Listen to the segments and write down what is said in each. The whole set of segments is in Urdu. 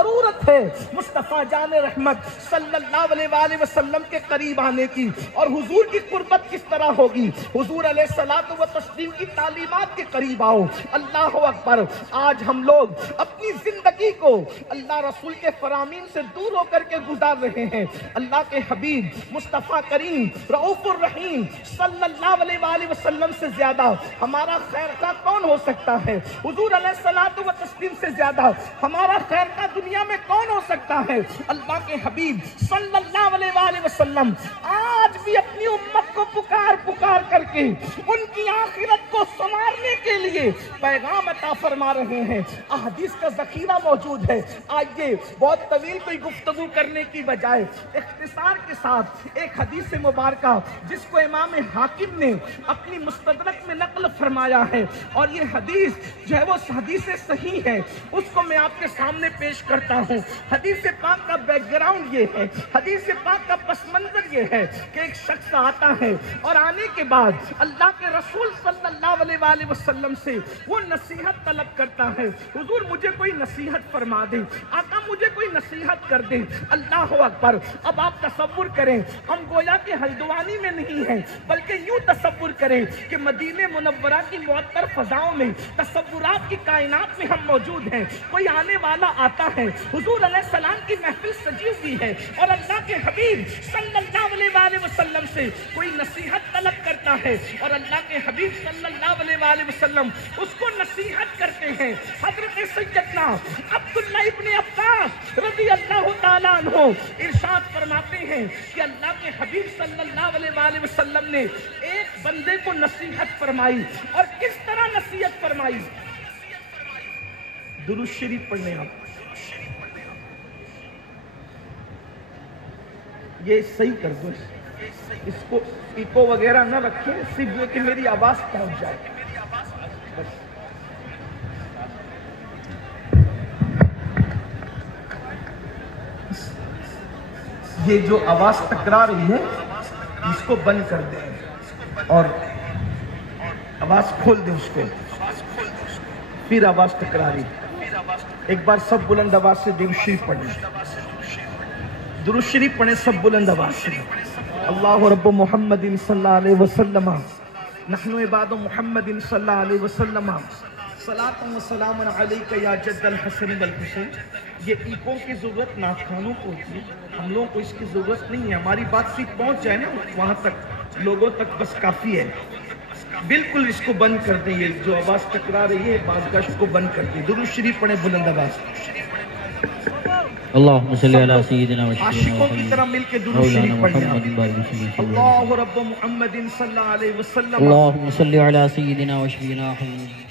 ضرورت ہے مصطفیٰ جان رحمت صلی اللہ علیہ وآلہ وسلم کے قریب آنے کی۔ اور حضور کی قربت کس طرح ہوگی؟ حضور علیہ الصلوۃ والتسلیم کی تعلیمات کے قریب آؤ۔ اللہ اکبر! آج ہم لوگ اپنی زندگی کو اللہ رسول کے فرامین سے دور ہو کر کے گزار رہے ہیں۔ اللہ کے حبیب مصطفیٰ کریم رؤوف الرحیم صلی اللہ علیہ وآلہ وسلم سے زیادہ ہمارا خیر خواہ کون ہو سکتا ہے؟ حضور علیہ الصلوۃ والتسلیم سے زیادہ ہمارا خیر خواہ دنیا میں کون ہو سکتا ہے؟ اللہ کے حبیب صلی اللہ علیہ وآلہ وسلم آج بھی اپنی امت کو پکار کر کے ان کی آخرت کو سنوارنے کے لیے پیغام عطا فرما رہے ہیں۔ احادیث کا ذخیرہ موجود ہے۔ آئیے بہت طویل کوئی گفتگو کرنے کی بجائے اختصار کے ساتھ ایک حدیث مبارکہ جس کو امام حاکم نے اپنی مستدرک میں نقل فرمایا ہے، اور یہ حدیث جو ہے وہ حدیث صحیح ہے، اس کو میں آپ کے سامنے پیش کرتا ہوں۔ حدیث پاک کا بیک گراؤنڈ یہ ہے، حدیث پاک کا پس منظر یہ ہے کہ ایک شخص آتا ہے اور آنے کے بعد اللہ کے رسول صلی اللہ علیہ وآلہ وسلم سے وہ نصیحت طلب کرتا ہے، حضور مجھے کوئی نصیحت فرما دیں، آقا مجھے کوئی نصیحت کر دیں۔ اللہ اکبر! اب آپ تصور کریں، ہم گویا کہ ہلدوانی میں نہیں ہیں، بلکہ یوں تصور کریں کہ مدینہ منورہ کی معطر فضاؤں میں، تصورات کی کائنات میں ہم موجود ہیں۔ کوئی آنے والا آتا ہے، حضور علیہ السلام کی محفل سجی ہوئی ہے، اور اللہ کے حبیب صلی اللہ علیہ وآلہ وسلم سے کوئی نصیحت طلب کرتا ہے، اور اللہ کے حبیب صلی اللہ علیہ وآلہ وسلم اس کو نصیحت کرتے ہیں۔ حضرت سیدنا عبداللہ ابن عباس رضی اللہ تعالیٰ عنہ ارشاد فرماتے ہیں کہ اللہ کے حبیب صلی اللہ علیہ وآلہ وسلم نے ایک بندے کو نصیحت فرمائی، اور کس طرح نصیحت فرمائی؟ درود شریف پڑھنے آپ یہ صحیح کر دو، اس کو ایکو وغیرہ نہ رکھیں، صرف یہ کہ میری آواز پہنچ جائے۔ یہ جو آواز ٹکرا رہی ہے اس کو بند کر دیں اور آواز کھول دیں، اس کو پھر آواز ٹکرا رہی۔ ایک بار سب بلند آواز سے درود شریف پڑھیں، درود شریف پڑھیں سب بلند آواز سے۔ اللہ رب محمد صلی اللہ علیہ وسلم نحن عباد محمد صلی اللہ علیہ وسلم صلاۃ و سلام علیک یا جد الحسن والحسین۔ یہ ایکو کی ضرورت ناخوانوں کو ہوتی ہے، ہم لوگوں کو اس کی ضرورت نہیں ہے۔ ہماری بات صرف پہنچ جائے نا وہاں تک، لوگوں تک بس کافی ہے۔ بالکل اس کو بند کر دیں، یہ جو آواز ٹکرا رہی ہے بازگشت کو بند کر دیں۔ درود شریف پڑھیں بلند آواز۔ اللہم صلی علی سیدنا و عاشقوں کی طرح مل کے درود شریف پڑھیں۔ اللہ رب محمد صلی اللہ علیہ وسلم۔ اللہم صلی علی سیدنا و شفینا محمد۔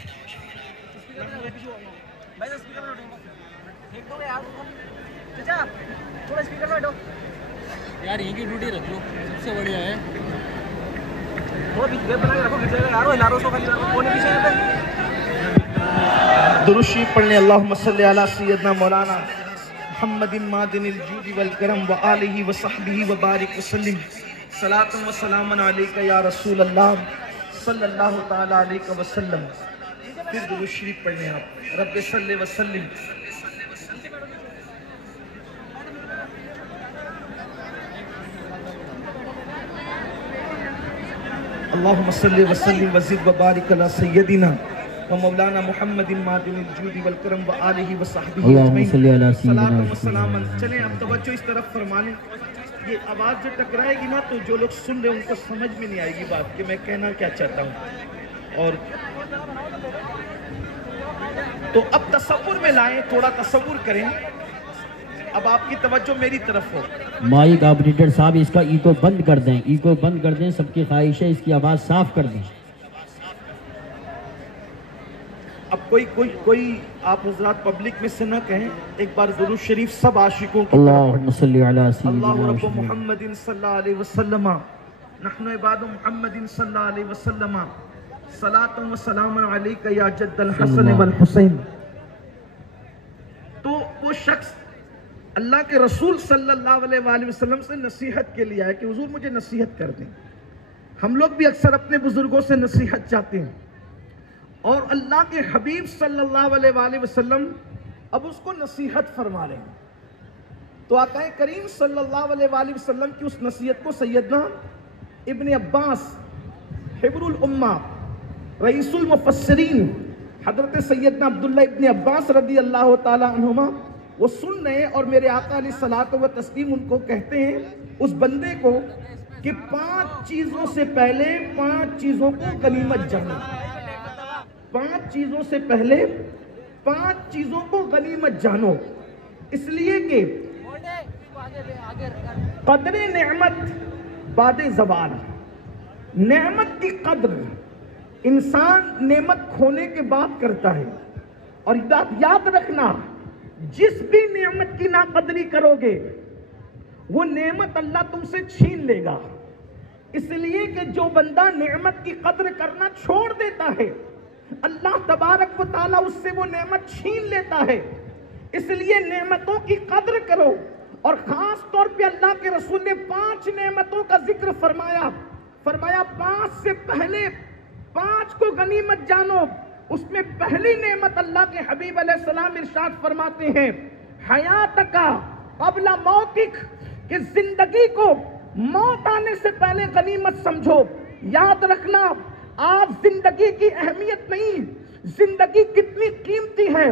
یار یہیں کی ڈیوٹی رکھ لو، سب سے بڑھیا ہے۔ درود شریف پڑھنے اللہم صلی علی سیدنا مولانا محمد معدن الجود والکرم وآلہ وصحبہ وبارک وسلم۔ صلاۃ و سلام علیک یا رسول اللہ صلی اللہ تعالی علیہ وسلم۔ پھر درود شریف پڑھنے آپ، رب صلی وسلم۔ اللہم صلی وسلم وزد وبارک علی سیدنا و مولانا محمد معدن الجود والکرم وآلہ وصحبہ اللہم صلی علی سیدنا صلاۃ و سلام۔ چلیں اب توجہ اس طرف فرمانے، یہ آواز جو ٹکرائے گی نا تو جو لوگ سن رہے ہیں ان کو سمجھ میں نہیں آئے گی بات کہ میں کہنا کیا چاہتا ہوں۔ اور تو اب تصور میں لائیں، تھوڑا تصور کریں، اب آپ کی توجہ میری طرف ہو۔ مائک آپریٹر صاحب اس کا ایکو بند کر دیں، ایکو بند کر دیں، سب کی خواہش ہے اس کی آواز صاف کر دیں۔ اب کوئی آپ حضرات پبلک میں سے نہ کہیں، ایک بار درود شریف سب عاشقوں کی طرف اللہم صلی علی سیدنا اللہ و رب شفینا محمد صلی اللہ علیہ وسلم نحن عباد محمد صلی اللہ علیہ وسلم صلاۃ و سلام علیک یا جد الحسن والحسین۔ تو وہ شخص اللہ کے رسول صلی اللہ علیہ وآلہ وسلم سے نصیحت کے لیے آئے کہ حضور مجھے نصیحت کر دیں۔ ہم لوگ بھی اکثر اپنے بزرگوں سے نصیحت چاہتے ہیں، اور اللہ کے حبیب صلی اللہ علیہ وآلہ وسلم اب اس کو نصیحت فرما رہے ہیں. تو آقا کریم صلی اللہ علیہ وآلہ وسلم کی اس نصیحت کو سیدنا ابن عباس حبر الامہ رئیس المفسرین حضرت سیدنا عبداللہ ابن عباس رضی اللہ تعالی عنہما وہ سن رہے ہیں، اور میرے آقا علیہ الصلوۃ والتسلیم ان کو کہتے ہیں اس بندے کو کہ 5 چیزوں سے پہلے 5 چیزوں کو غنیمت جانو. 5 چیزوں سے پہلے 5 چیزوں کو غنیمت جانو، اس لیے کہ قدر نعمت بعد زوال. نعمت کی قدر انسان نعمت کھونے کے بعد کرتا ہے، اور یاد رکھنا جس بھی نعمت کی ناقدری کرو گے وہ نعمت اللہ تم سے چھین لے گا. اس لیے کہ جو بندہ نعمت کی قدر کرنا چھوڑ دیتا ہے اللہ تبارک و تعالیٰ اس سے وہ نعمت چھین لیتا ہے. اس لیے نعمتوں کی قدر کرو، اور خاص طور پہ اللہ کے رسول نے 5 نعمتوں کا ذکر فرمایا. 5 سے پہلے 5 کو غنیمت جانو. اس میں پہلی نعمت اللہ کے حبیب علیہ السلام ارشاد فرماتے ہیں حیاتک قبل موتک، کہ زندگی کو موت آنے سے پہلے غنیمت سمجھو. یاد رکھنا آپ زندگی کی اہمیت نہیں، زندگی کتنی قیمتی ہے،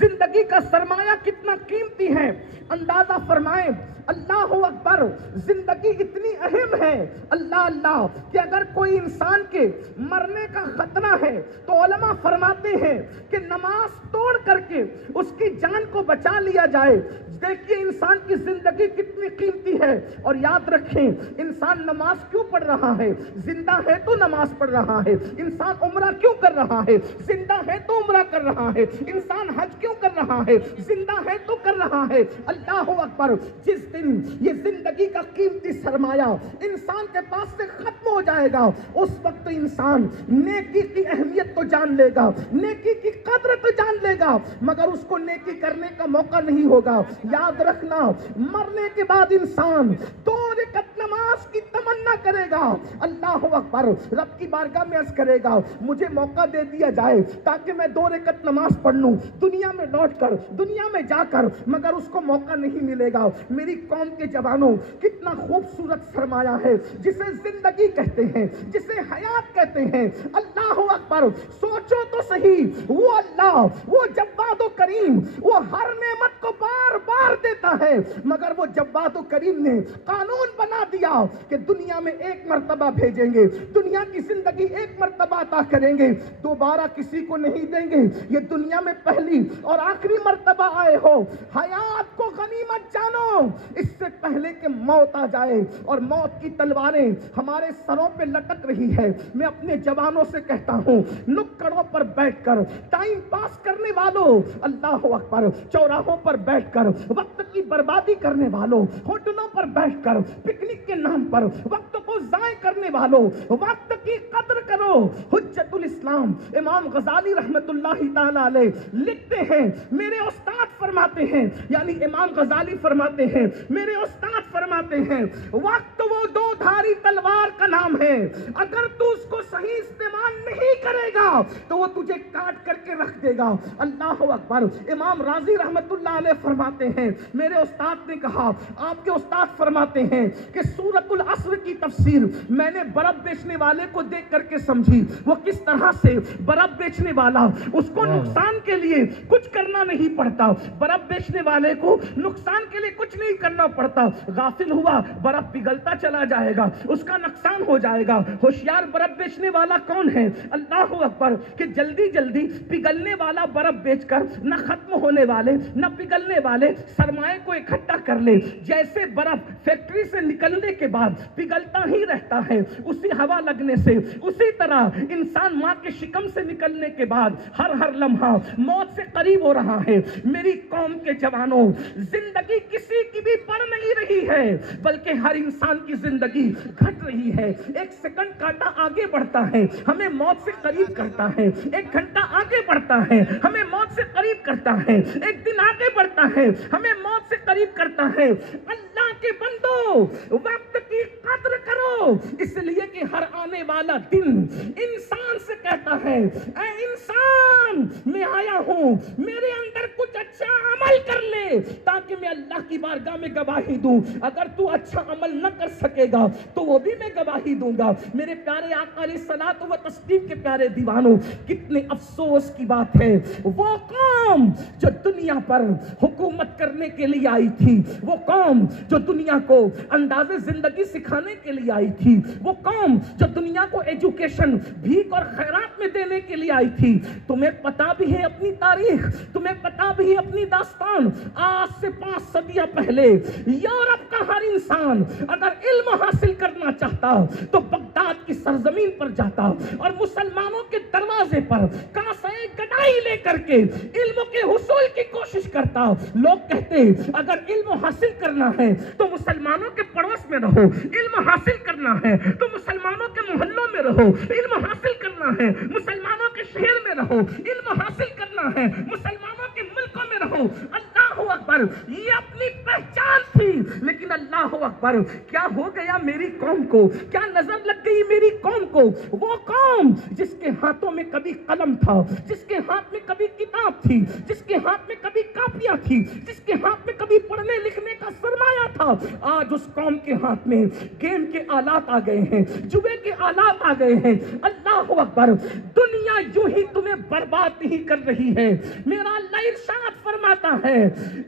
زندگی کا سرمایہ کتنا قیمتی ہے اندازہ فرمائیں. اللہ اکبر، زندگی اتنی اہم ہے اللہ اللہ کہ اگر کوئی انسان کے مرنے کا خطرہ ہے تو علماء فرماتے ہیں کہ نماز توڑ کر کے اس کی جان کو بچا لیا جائے. دیکھیے انسان کی زندگی کتنی قیمتی ہے. اور یاد رکھیں انسان نماز کیوں پڑھ رہا ہے؟ زندہ ہے تو نماز پڑھ رہا ہے. انسان عمرہ کیوں کر رہا ہے؟ زندہ ہے تو عمرہ کر رہا ہے. انسان حج کیوں کر رہا ہے؟ زندہ ہے تو کر رہا ہے. اللہ اکبر، جس دن یہ زندگی کا قیمتی سرمایہ انسان کے پاس سے ختم ہو جائے گا اس وقت انسان نیکی کی اہمیت تو جان لے گا، نیکی کی قدر تو جان لے گا، مگر اس کو نیکی کرنے کا موقع نہیں ہوگا. یاد رکھنا مرنے کے بعد انسان 2 رکعت نماز کی تمنا کرے گا. اللہ اکبر، رب کی بارگاہ میں عرض کرے گا مجھے موقع دے دیا جائے تاکہ میں 2 رکعت نماز پڑھ لوں دنیا میں لوٹ کر، دنیا میں جا کر، مگر اس کو موقع نہیں ملے گا. میری قوم کے جوانوں، کتنا خوبصورت سرمایہ ہے جسے زندگی کہتے ہیں، جسے حیات کہتے ہیں. اللہ اکبر، سوچو تو صحیح، وہ اللہ، وہ جواد و کریم، وہ ہر نعمت کو بار بار دیتا ہے، مگر وہ جواد و کریم نے قانون بنا دیا کہ دنیا میں 1 مرتبہ بھیجیں گے، دنیا کی زندگی 1 مرتبہ عطا کریں گے، دوبارہ کسی کو نہیں دیں گے. یہ دنیا میں پہلی اور آخری مرتبہ آئے ہو. حیات کو غنیمت جانو اس سے پہلے کہ موت آ جائے اور موت کی تلواریں ہمارے سروں پہ لٹک رہی ہے. میں اپنے جوانوں سے کہتا ہوں نکڑوں پر بیٹھ کر ٹائم پاس کرنے والوں، اللہ اکبر، چوراہوں پر بیٹھ کر وقت کی بربادی کرنے والوں، ہوٹلوں پر بیٹھ کر پکنک کے نام پر وقت کو ضائع کرنے والوں، وقت کی قدر کرو. حجت الاسلام امام غزالی رحمت اللہ تعالی علیہ لکھتے ہیں، میرے استاد فرماتے ہیں، یعنی امام غزالی فرماتے ہیں، میرے استاد فرماتے ہیں وقت وہ 2 دھاری تلوار کا نام ہے، اگر تو اس کو صحیح استعمال نہیں کرے گا تو وہ تجھے کاٹ کر کے رکھ دے گا. اللہ اکبر. امام راضی رحمت اللہ علیہ فرماتے ہیں، میرے استاد نے کہا، آپ کے استاد فرماتے ہیں کہ سورۃ العصر کی تفسیر میں نے برف بیچنے والے کو دیکھ کر کے سمجھی. وہ کس طرح سے برف بیچنے والا، اس کو نقصان کے لیے کچھ کرنا نہیں پڑتا، برف بیچنے والے کو نقصان کے لیے کچھ نہیں کرنا پڑتا. غافل ہوا برف پگھلتا چلا جائے گا، اس کا نقصان ہو جائے گا. ہوشیار برف بیچنے والا کون ہے؟ اللہ اکبر، کہ جلدی جلدی پگھلنے والا برف بیچ کر نہ ختم ہونے والے نہ پگھلنے والے سرمائے کو اکٹھا کر لے. جیسے برف فیکٹری سے نکلنے کے بعد پگھلتا ہی رہتا ہے اسی ہوا لگنے سے، اسی طرح انسان ماں کے شکم سے نکلنے کے بعد ہر لمحہ موت سے قریب ہو رہا ہے. میری قوم کے جوانوں، زندگی کسی کی بھی بڑھ نہیں رہی ہے بلکہ ہر انسان کی زندگی گھٹ رہی ہے. 1 سیکنڈ کاٹا آگے بڑھتا ہے ہمیں موت سے قریب کرتا ہے، 1 گھنٹہ آگے بڑھتا ہے ہمیں موت سے قریب کرتا ہے، 1 دن آگے بڑھتا ہے ہمیں موت سے قریب کرتا ہے. اللہ کے بندو وقت کی قدر کرو، اس لیے کہ ہر آنے والا دن انسان سے کہتا ہے اے انسان میں آیا ہوں، میرے اندر کچھ اچھا عمل کر لے تاکہ میں اللہ کی بارگاہ میں گواہی دوں، اگر تو اچھا عمل نہ کر سکے گا تو وہ بھی میں گواہی دوں گا۔ میرے پیارے آقا علیہ الصلوۃ والتسلیم کے پیارے دیوانوں، کتنے افسوس کی بات ہے، وہ قوم جو دنیا پر حکومت کرنے کے لیے آئی تھی، وہ قوم جو دنیا کو انداز زندگی سکھانے کے لیے آئی تھی، وہ قوم جو دنیا کو ایجوکیشن بھیک اور خیرات میں دینے کے لیے آئی تھی، تمہیں پتا بھی ہے اپنی تاریخ، تمہیں پتا بھی ہے اپنی داستان، آج سے 5 صدیاں پہلے یورپ کا ہر انسان اگر علم حاصل کرنا چاہتا تو بغداد کی سرزمین پر جاتا اور مسلمانوں کے دروازے پر کاسے گدائی لے کر کے علم کے حصول کی کوشش کرتا۔ لوگ کہتے اگر علم حاصل کرنا ہے تو مسلمانوں کے پڑوس میں رہو، علم حاصل کرنا ہے تو مسلمانوں کے محلوں میں رہو، علم حاصل کرنا ہے مسلمانوں کے شہر میں رہو، علم حاصل کرنا ہے مسلمانوں کے ملکوں میں رہو۔ اللہ اکبر، یہ اپنی پہچان تھی، لیکن اللہ اکبر کیا ہو گیا میری قوم کو، کیا نظر لگ گئی میری قوم کو، وہ قوم جس کے ہاتھوں میں کبھی قلم تھا، جس کے ہاتھ میں کبھی کتاب تھی، جس کے ہاتھ میں کبھی کاپیاں تھی، جس کے ہاتھ میں کبھی پڑھنے لکھنے کا سرمایہ تھا، آج اس قوم کے ہاتھ میں گیم کے آلات آ گئے ہیں، جوے کے آلات آ گئے ہیں۔ اللہ اکبر، دنیا یوں ہی تمہیں برباد نہیں کر رہی ہے، میرا اللہ ارشاد فرماتا ہے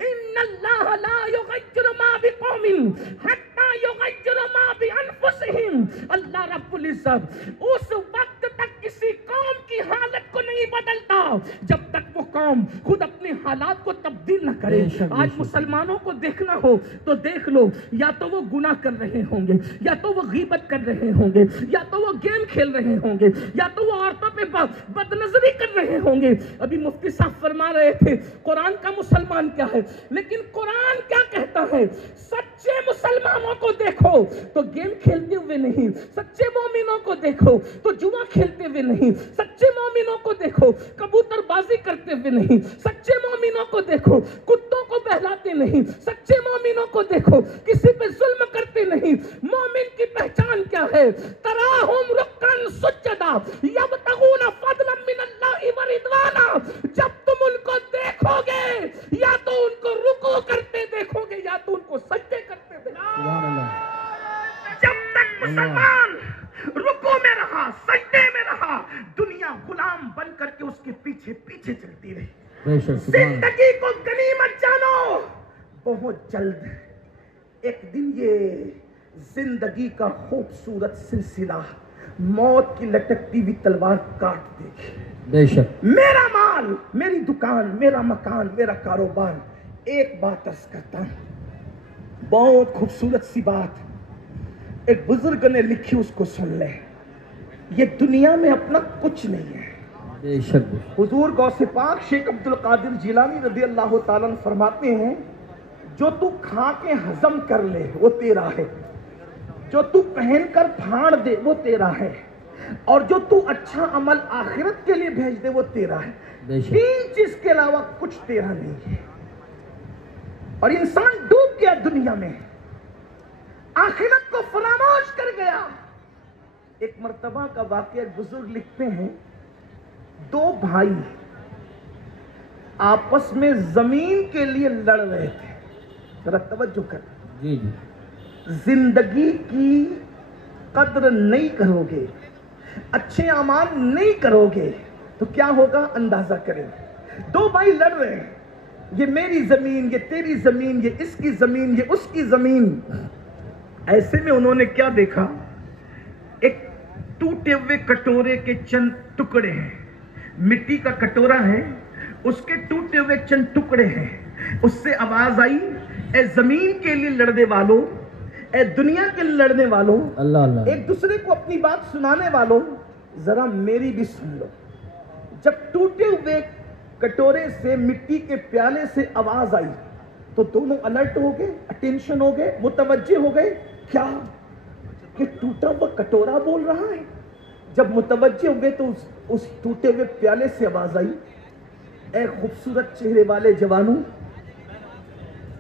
ان اللہ لا یغیر ما بقوم حتی یغیر ما بانفسہم۔ اللہ رب العزت اس وقت تک کسی قوم کی حالت کو نہیں بدلتا جب تک وہ قوم خود اپنے حالات کو تبدیل نہ کرے۔ آج مسلمانوں کو دیکھنا ہو تو دیکھ لو، یا تو وہ گناہ کر رہے ہوں گے، یا تو وہ غیبت کر رہے ہوں گے، یا تو وہ گیم کھیل رہے ہوں گے، یا تو وہ عورتوں پہ بد نظری کر رہے ہوں گے۔ ابھی مفتی صاحب فرما رہے تھے قرآن کا مسلمان کیا ہے، لیکن قرآن کیا کہتا ہے؟ سچے مسلمانوں کو دیکھو تو گیم کھیلتے ہوئے نہیں، سچے مومنوں کو دیکھو تو جوا کھیلتے ہوئے نہیں، سچے مومنوں کو دیکھو کبوتر بازی کرتے ہوئے نہیں، سچے مومنوں کو دیکھو کتوں کو بہلاتے نہیں، سچے مومنوں کو دیکھو کسی پہ ظلم کرتے نہیں۔ مومن کی پہچان کیا ہے؟ تراہم رکعن سجدا یبتغون فضلا من اللہ ورضوانا۔ جب تم ان کو دیکھو گے یا تو ان کو رکوع کرتے دیکھو گے یا تو ان کو سجدے کرتے دیکھو گے۔ جب تک مسلمان رکوع میں رہا، سجدے میں رہا، دنیا غلام بن کر کے اس کے پیچھے پیچھے چلتی رہی۔ زندگی کو غنیمت جانو، بہت جلد ایک دن یہ زندگی کا خوبصورت سلسلہ موت کی لٹکتی ہوئی تلوار کاٹ دے گی۔ بے شک میرا مال، میری دکان، میرا مکان، میرا کاروبار۔ ایک بات عرض کرتا ہوں، بہت خوبصورت سی بات ایک بزرگ نے لکھی، اس کو سن لیں۔ یہ دنیا میں اپنا کچھ نہیں ہے۔ بے شک حضور غوث پاک شیخ عبد القادر جیلانی رضی اللہ تعالیٰ عنہ فرماتے ہیں جو تو کھا کے ہضم کر لے وہ تیرا ہے، جو تو پہن کر پھاڑ دے وہ تیرا ہے، اور جو تو اچھا عمل آخرت کے لیے بھیج دے وہ تیرا ہے۔ تین چیز کے علاوہ کچھ تیرا نہیں ہے۔ اور انسان ڈوب گیا دنیا میں، آخرت کو فراموش کر گیا۔ ایک مرتبہ کا واقعہ بزرگ لکھتے ہیں، دو بھائی آپس میں زمین کے لیے لڑ رہے تھے۔ ذرا توجہ کر، جی جی، زندگی کی قدر نہیں کرو گے، اچھے اعمال نہیں کرو گے تو کیا ہوگا اندازہ کریں۔ دو بھائی لڑ رہے ہیں، یہ میری زمین، یہ تیری زمین، یہ اس کی زمین، یہ اس کی زمین۔ ایسے میں انہوں نے کیا دیکھا، ایک ٹوٹے ہوئے کٹورے کے چند ٹکڑے ہیں، مٹی کا کٹورا ہے، اس کے ٹوٹے ہوئے چند ٹکڑے ہیں۔ اس سے آواز آئی، اے زمین کے لیے لڑنے والوں، اے دنیا کے لیے لڑنے والوں، اللہ اللہ، ایک دوسرے کو اپنی بات سنانے والوں، ذرا میری بھی سن لو۔ جب ٹوٹے ہوئے کٹورے سے، مٹی کے پیالے سے آواز آئی تو دونوں الرٹ ہو گئے، اٹینشن ہو گئے، متوجہ ہو گئے، کیا کہ ٹوٹا ہوا کٹورا بول رہا ہے۔ جب متوجہ ہوئے تو اس ٹوٹے ہوئے پیالے سے آواز آئی، اے خوبصورت چہرے والے جوانوں،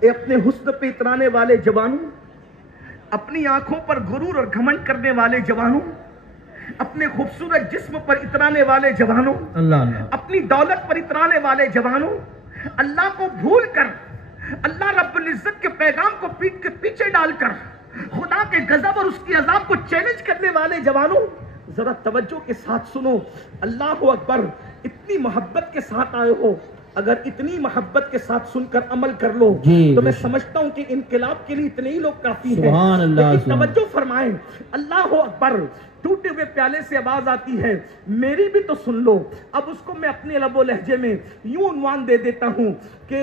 اے اپنے حسن پہ اترانے والے جوانوں، اپنی آنکھوں پر غرور اور گھمنڈ کرنے والے جوانوں، اپنے خوبصورت جسم پر اترانے والے جوانوں، اپنی دولت پر اترانے والے جوانوں، اللہ کو بھول کر، اللہ رب العزت کے پیغام کو پیٹ کے پیچھے ڈال کر خدا کے غضب اور اس کی عذاب کو چیلنج کرنے والے جوانوں، ذرا توجہ کے ساتھ سنو. اللہ اکبر. اتنی محبت کے ساتھ آئے ہو، اگر اتنی محبت کے ساتھ سن کر عمل کر لو تو میں سمجھتا ہوں کہ انقلاب کے لیے اتنے ہی لوگ کافی ہیں. سبحان اللہ. لیکن توجہ فرمائیں. اللہ اکبر. ٹوٹے ہوئے پیالے سے آواز آتی ہے، میری بھی تو سن لو. اب اس کو میں اپنے لب و لہجے میں یوں عنوان دے دیتا ہوں کہ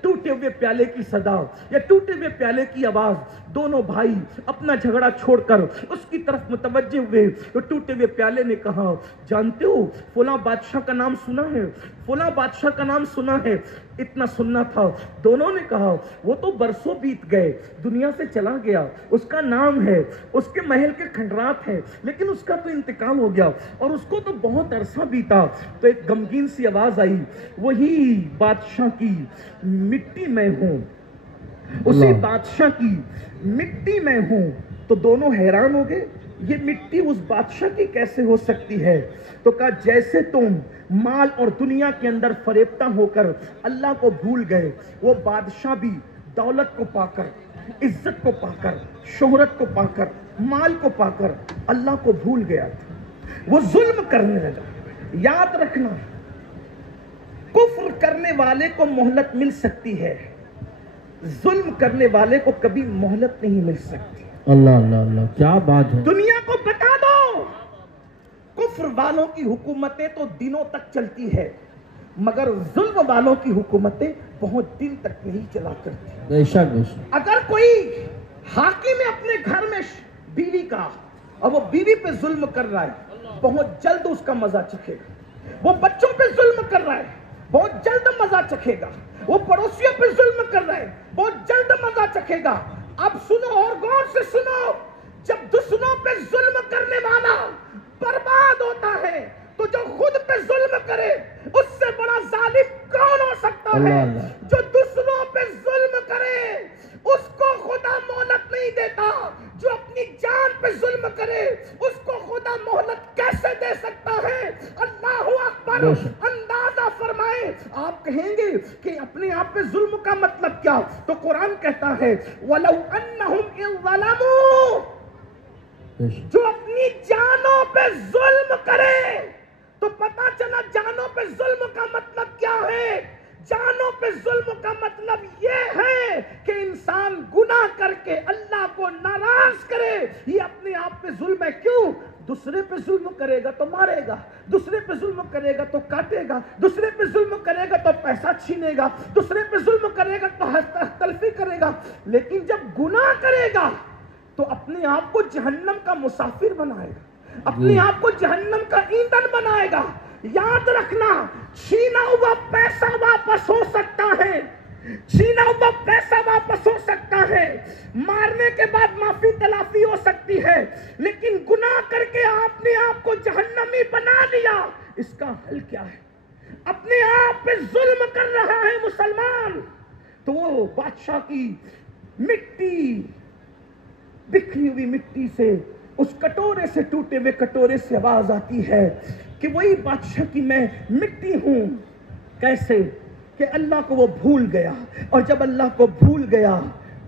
ٹوٹے ہوئے پیالے کی صدا یا ٹوٹے ہوئے پیالے کی آواز. دونوں بھائی اپنا جھگڑا چھوڑ کر اس کی طرف متوجہ ہوئے تو ٹوٹے ہوئے پیالے نے کہا، جانتے ہو فلاں بادشاہ کا نام سنا ہے، فلاں بادشاہ کا نام سنا ہے. اتنا سننا تھا. دونوں نے کہا، وہ تو برسوں بیت گئے، دنیا سے چلا گیا، اس کا نام ہے، اس کے محل کے کھنڈرات ہیں، لیکن اس کا تو انتقال ہو گیا اور اس کو تو بہت عرصہ بیتا. تو ایک غمگین سی آواز آئی، وہی بادشاہ کی مٹی میں ہوں، اسی بادشاہ کی مٹی میں ہوں. تو دونوں حیران ہو گئے، یہ مٹی اس بادشاہ کی کیسے ہو سکتی ہے؟ تو کہا، جیسے تم مال اور دنیا کے اندر فریبتہ ہو کر اللہ کو بھول گئے، وہ بادشاہ بھی دولت کو پا کر، عزت کو پا کر، شہرت کو پا کر، مال کو پا کر اللہ کو بھول گیا تھا. وہ ظلم کرنے لگا. یاد رکھنا، کفر کرنے والے کو مہلت مل سکتی ہے، ظلم کرنے والے کو کبھی مہلت نہیں مل سکتی. اللہ اللہ اللہ، کیا بات ہے. دنیا کو بتا دو، کفر والوں کی حکومتیں تو دنوں تک چلتی ہے، مگر ظلم والوں کی حکومتیں بہت دن تک نہیں چلا کرتی. بے شک بے شک. اگر کوئی حاکم ہے اپنے گھر میں بیوی کا اور وہ بیوی پہ ظلم کر رہا ہے، بہت جلد اس کا مزہ چکھے گا. وہ بچوں پہ ظلم کر رہا ہے، بہت جلد مزہ چکھے گا. وہ پڑوسیوں پہ ظلم کر رہا ہے، بہت جلد مزہ چکھے گا. اب سنو اور غور سے سنو، جب دوسروں پہ ظلم کرنے والا برباد ہوتا ہے تو جو خود پہ ظلم کرے اس سے بڑا ظالم کون ہو سکتا ہے؟ جو دوسروں پہ ظلم کرے اس کو خدا مہلت نہیں دیتا، جو اپنی جان پہ ظلم کرے اس کو خدا مہلت کیسے دے سکتا ہے؟ اللہ اکبر. اندازہ فرمائیں. آپ کہیں گے کہ اپنے آپ پہ ظلم کا مطلب کیا؟ تو قرآن کہتا ہے، وَلَوْ أَنَّهُمْ إِذْ ظَلَمُوا، جو اپنی جانوں پہ ظلم کرے. تو پتا چلا جانوں پہ ظلم کا مطلب کیا ہے. جانوں پہ ظلم کا مطلب یہ ہے کہ انسان گناہ کر کے اللہ کو ناراض کرے. یہ اپنے آپ پہ ظلم ہے. کیوں؟ دوسرے پہ ظلم کرے گا تو مارے گا، دوسرے پہ ظلم کرے گا تو کاٹے گا، دوسرے پہ ظلم کرے گا تو پیسہ چھینے گا، دوسرے پہ ظلم کرے گا تو تلفی کرے گا. لیکن جب گناہ کرے گا تو اپنے آپ کو جہنم کا مسافر بنائے گا، اپنے آپ کو جہنم کا ایندھن بنائے گا. یاد رکھنا، چھینا ہوا پیسہ واپس ہو سکتا ہے، چھینا ہوا پیسہ واپس ہو سکتا ہے، مارنے کے بعد معافی تلافی ہو سکتی ہے، لیکن گناہ کر کے آپ نے آپ کو جہنمی بنا لیا. اس کا حل کیا ہے؟ اپنے آپ پہ ظلم کر رہا ہے مسلمان تو وہ بادشاہ کی مٹی، بکھری ہوئی مٹی سے، اس کٹورے سے، ٹوٹے ہوئے کٹورے سے آواز آتی ہے کہ وہی بادشاہ کی میں مٹی ہوں. کیسے؟ کہ اللہ کو وہ بھول گیا، اور جب اللہ کو بھول گیا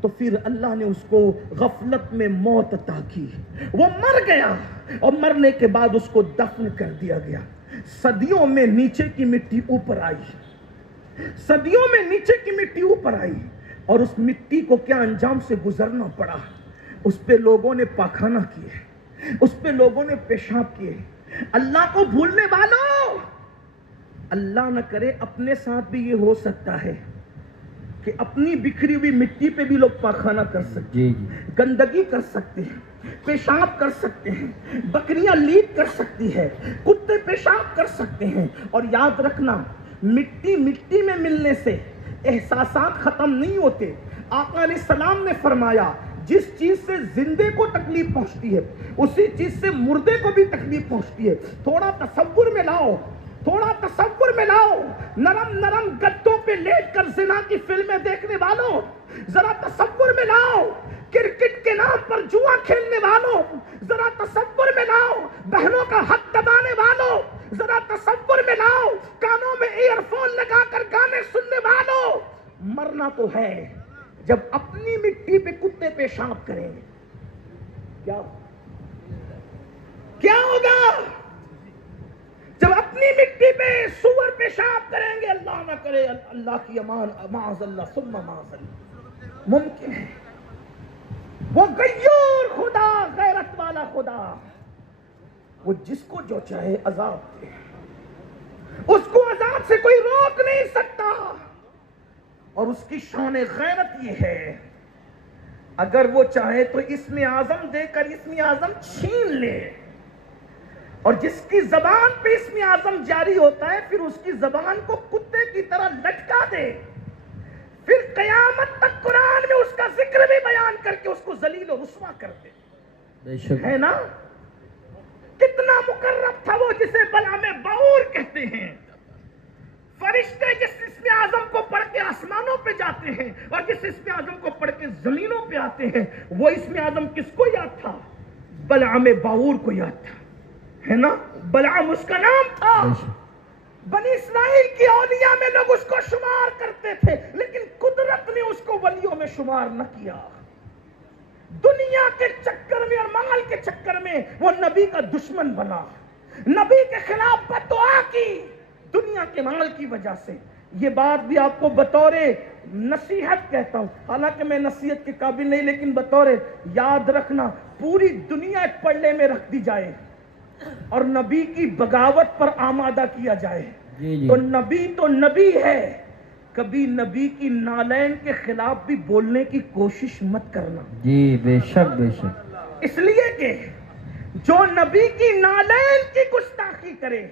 تو پھر اللہ نے اس کو غفلت میں موت عطا کی. وہ مر گیا اور مرنے کے بعد اس کو دفن کر دیا گیا. صدیوں میں نیچے کی مٹی اوپر آئی، صدیوں میں نیچے کی مٹی اوپر آئی، اور اس مٹی کو کیا انجام سے گزرنا پڑا؟ اس پہ لوگوں نے پاخانہ کیے، اس پہ لوگوں نے پیشاب کیے. اللہ کو بھولنے والوں، اللہ نہ کرے اپنے ساتھ بھی یہ ہو سکتا ہے کہ اپنی بکھری ہوئی مٹی پہ بھی لوگ پاخانہ کر سکتے ہیں، گندگی کر سکتے ہیں، پیشاب کر سکتے ہیں، بکریاں لیٹ کر سکتی ہے، کتے پیشاب کر سکتے ہیں. اور یاد رکھنا، مٹی مٹی میں ملنے سے احساسات ختم نہیں ہوتے. آقا علیہ السلام نے فرمایا، جس چیز سے زندے کو تکلیف پہنچتی ہے اسی چیز سے مردے کو بھی تکلیف پہنچتی ہے. تھوڑا تصور میں لاؤ، تھوڑا تصور میں لاؤ، نرم نرم گدوں پہ لیٹ کر زنا کی فلمیں دیکھنے والوں، ذرا تصور میں لاؤ کرکٹ کے نام پر جوا کھیلنے والوں ذرا تصور میں لاؤ، بہنوں کا حق دبانے والوں ذرا تصور میں لاؤ، کانوں میں ایئر فون لگا کر گانے سننے والوں، مرنا تو ہے جب اپنی مٹی پہ کتے پیشاب کریں گے کیا ہوگا؟ جب اپنی مٹی پہ سور پیشاب کریں گے، اللہ نہ کرے، اللہ کی امان، معاذ اللہ ثم معاذ اللہ، ممکن ہے وہ غیور خدا، غیرت والا خدا، وہ جس کو جو چاہے عذاب دے، اس کو عذاب سے کوئی روک نہیں سکتا، اور اس کی شان غیرت یہ ہے اگر وہ چاہے تو اسم اعظم دے کر اسم اعظم چھین لے، اور جس کی زبان پہ اسم اعظم جاری ہوتا ہے پھر اس کی زبان کو کتے کی طرح لٹکا دے، پھر قیامت تک قرآن میں اس کا ذکر بھی بیان کر کے اس کو ذلیل و رسوا کر دے، ہے نا؟ کتنا مقرب تھا وہ جسے بلعم باور کہتے ہیں، فرشتے جس اسم اعظم کو پڑھ کے آسمانوں پہ جاتے ہیں اور جس اسم اعظم کو پڑھ کے زمینوں پہ آتے ہیں، وہ اسم اعظم کس کو یاد تھا؟ بلعم باور کو یاد تھا، ہے نا؟ بلعم اس کا نام تھا، بنی اسرائیل کی اولیاء میں لوگ اس کو شمار کرتے تھے، لیکن قدرت نے اس کو ولیوں میں شمار نہ کیا، دنیا کے چکر میں اور مال کے چکر میں وہ نبی کا دشمن بنا، نبی کے خلاف بددعا کی دنیا کے مال کی وجہ سے۔ یہ بات بھی آپ کو بطور نصیحت کہتا ہوں، حالانکہ میں نصیحت کے قابل نہیں، لیکن بطور یاد رکھنا، پوری دنیا ایک پلڑے میں رکھ دی جائے اور نبی کی بغاوت پر آمادہ کیا جائے تو نبی ہے، کبھی نبی کی نالین کے خلاف بھی بولنے کی کوشش مت کرنا، جی بے شک بے شک، اس لیے کہ جو نبی کی نالین کی گستاخی کرے،